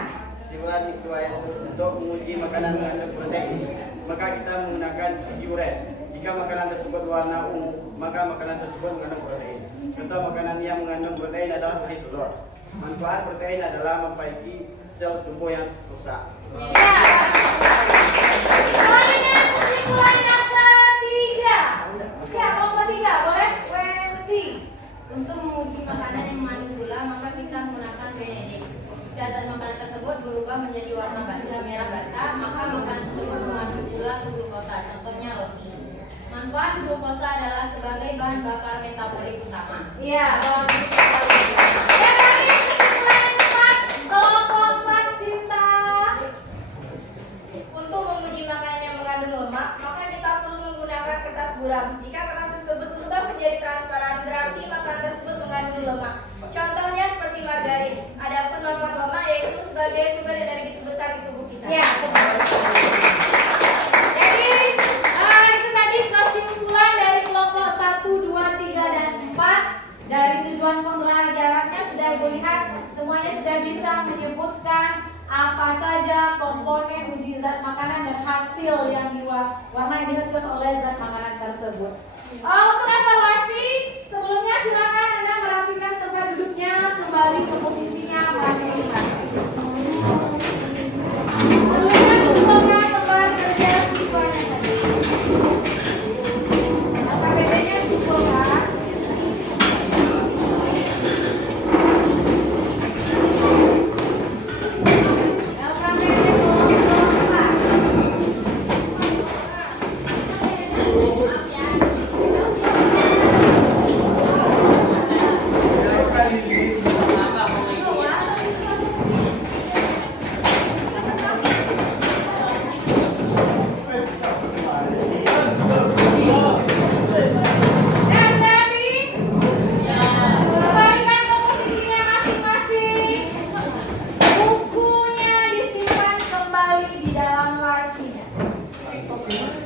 Kesimpulan kedua yang untuk menguji makanan mengandung protein, maka kita menggunakan uret. Jika makanan tersebut warna ungu, maka makanan tersebut mengandung protein. Contoh makanan yang mengandung protein adalah kulit telur. Manfaat protein adalah memperbaiki sel tubuh yang rusak. Selanjutnya kesimpulan yang ketiga. Ya, kelompok 3 boleh. Wenti. Untuk menguji makanan yang mengandung gula, maka kita menggunakan Benedict. Jika zat makanan tersebut berubah menjadi warna merah bata, maka makanan tersebut mengandung gula atau glukosa. Contohnya roti. Manfaat glukosa adalah sebagai bahan bakar metabolik utama. Iya, bagus. Ya, tadi kesimpulan yang keempat, kelompok 4 Cinta. Untuk menguji makanan yang mengandung lemak, maka kita perlu menggunakan kertas buram. Jika kertas tersebut berubah menjadi transparan, berarti makanan tersebut mengandung lemak. Contohnya seperti margarin. Adapun manfaat lemak yaitu sebagai sumber energi terbesar di tubuh kita. Ya, jadi itu tadi kesimpulan dari kelompok 1, 2, 3, dan 4. Dari tujuan pembelajarannya sudah dilihat, semuanya sudah bisa menyebutkan apa saja komponen uji zat makanan dan hasil yang warna yang dihasilkan oleh zat makanan tersebut. Untuk evaluasi, sebelumnya silakan Anda merapikan tempat duduknya kembali ke posisinya masing-masing. Sebelumnya kumpulkan lembar kerja siswanya tadi. LKPD-nya dikumpulkan.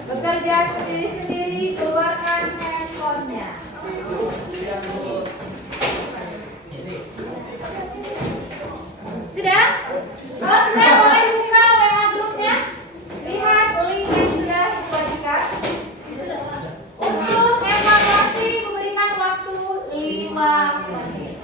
Bekerja sendiri-sendiri, keluarkan handphonenya. Sudah? Kalau sudah, boleh dibuka WA grupnya. Lihat link yang sudah dibagikan. Untuk evaluasi memberikan waktu 5 menit.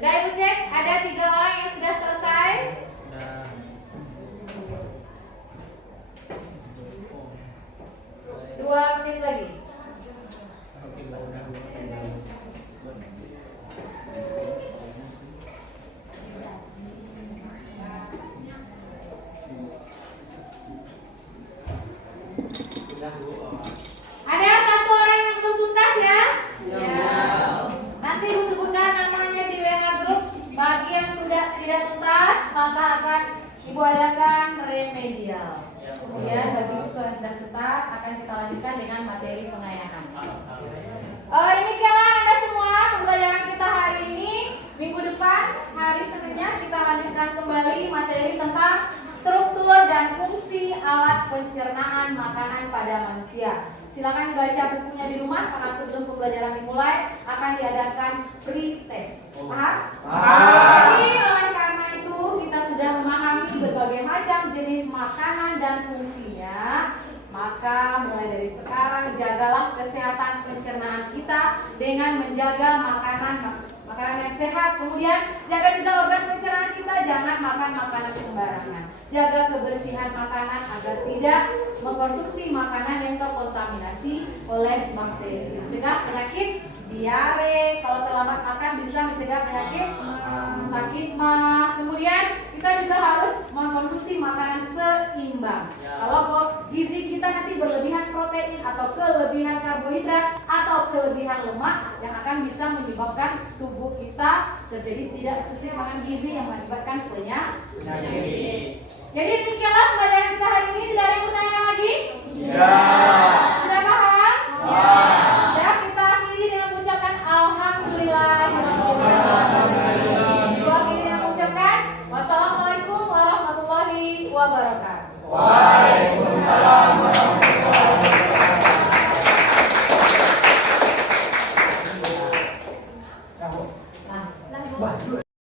Sudah Ibu cek, ada 3 orang yang sudah selesai. 2 menit lagi. Ada 1 orang yang belum tuntas ya? Ya. Nanti Ibu sebutkan namanya di WA grup. Bagi yang tidak tuntas, maka akan Ibu adakan remedial. Kemudian bagi siswa yang sudah tuntas akan kita lanjutkan dengan materi pengayaan. Demikianlah Anda semua pembelajaran kita hari ini. Minggu depan hari Seninnya kita lanjutkan kembali materi tentang struktur dan fungsi alat pencernaan makanan pada manusia. Silakan dibaca bukunya di rumah karena sebelum pembelajaran dimulai akan diadakan pre-test. Paham? Jadi oleh karena itu kita sudah memahami berbagai macam jenis makanan dan fungsinya. Maka mulai dari sekarang jagalah kesehatan pencernaan kita dengan menjaga makanan yang sehat. Kemudian jaga juga organ pencernaan kita, jangan makan makanan sembarangan. Jaga kebersihan makanan agar tidak mengkonsumsi makanan yang terkontaminasi oleh bakteri. Mencegah penyakit diare, kalau terlambat makan bisa mencegah penyakit sakit mah. Kemudian kita juga harus mengkonsumsi makanan seimbang. Kalau gizi kita nanti berlebihan protein atau kelebihan karbohidrat atau kelebihan lemak yang akan bisa menyebabkan tubuh kita terjadi tidak sesuai dengan gizi yang mengakibatkan penyakit. Jadi demikianlah pembelajaran kita hari ini. Tidak ada yang bertanya lagi? Ya. Sudah paham? Ya. Ya, kita akhiri dengan mengucapkan alhamdulillahirobbilalamin. Kita akhiri dengan mengucapkan wassalamualaikum warahmatullahi wabarakatuh. Waalaikumsalam.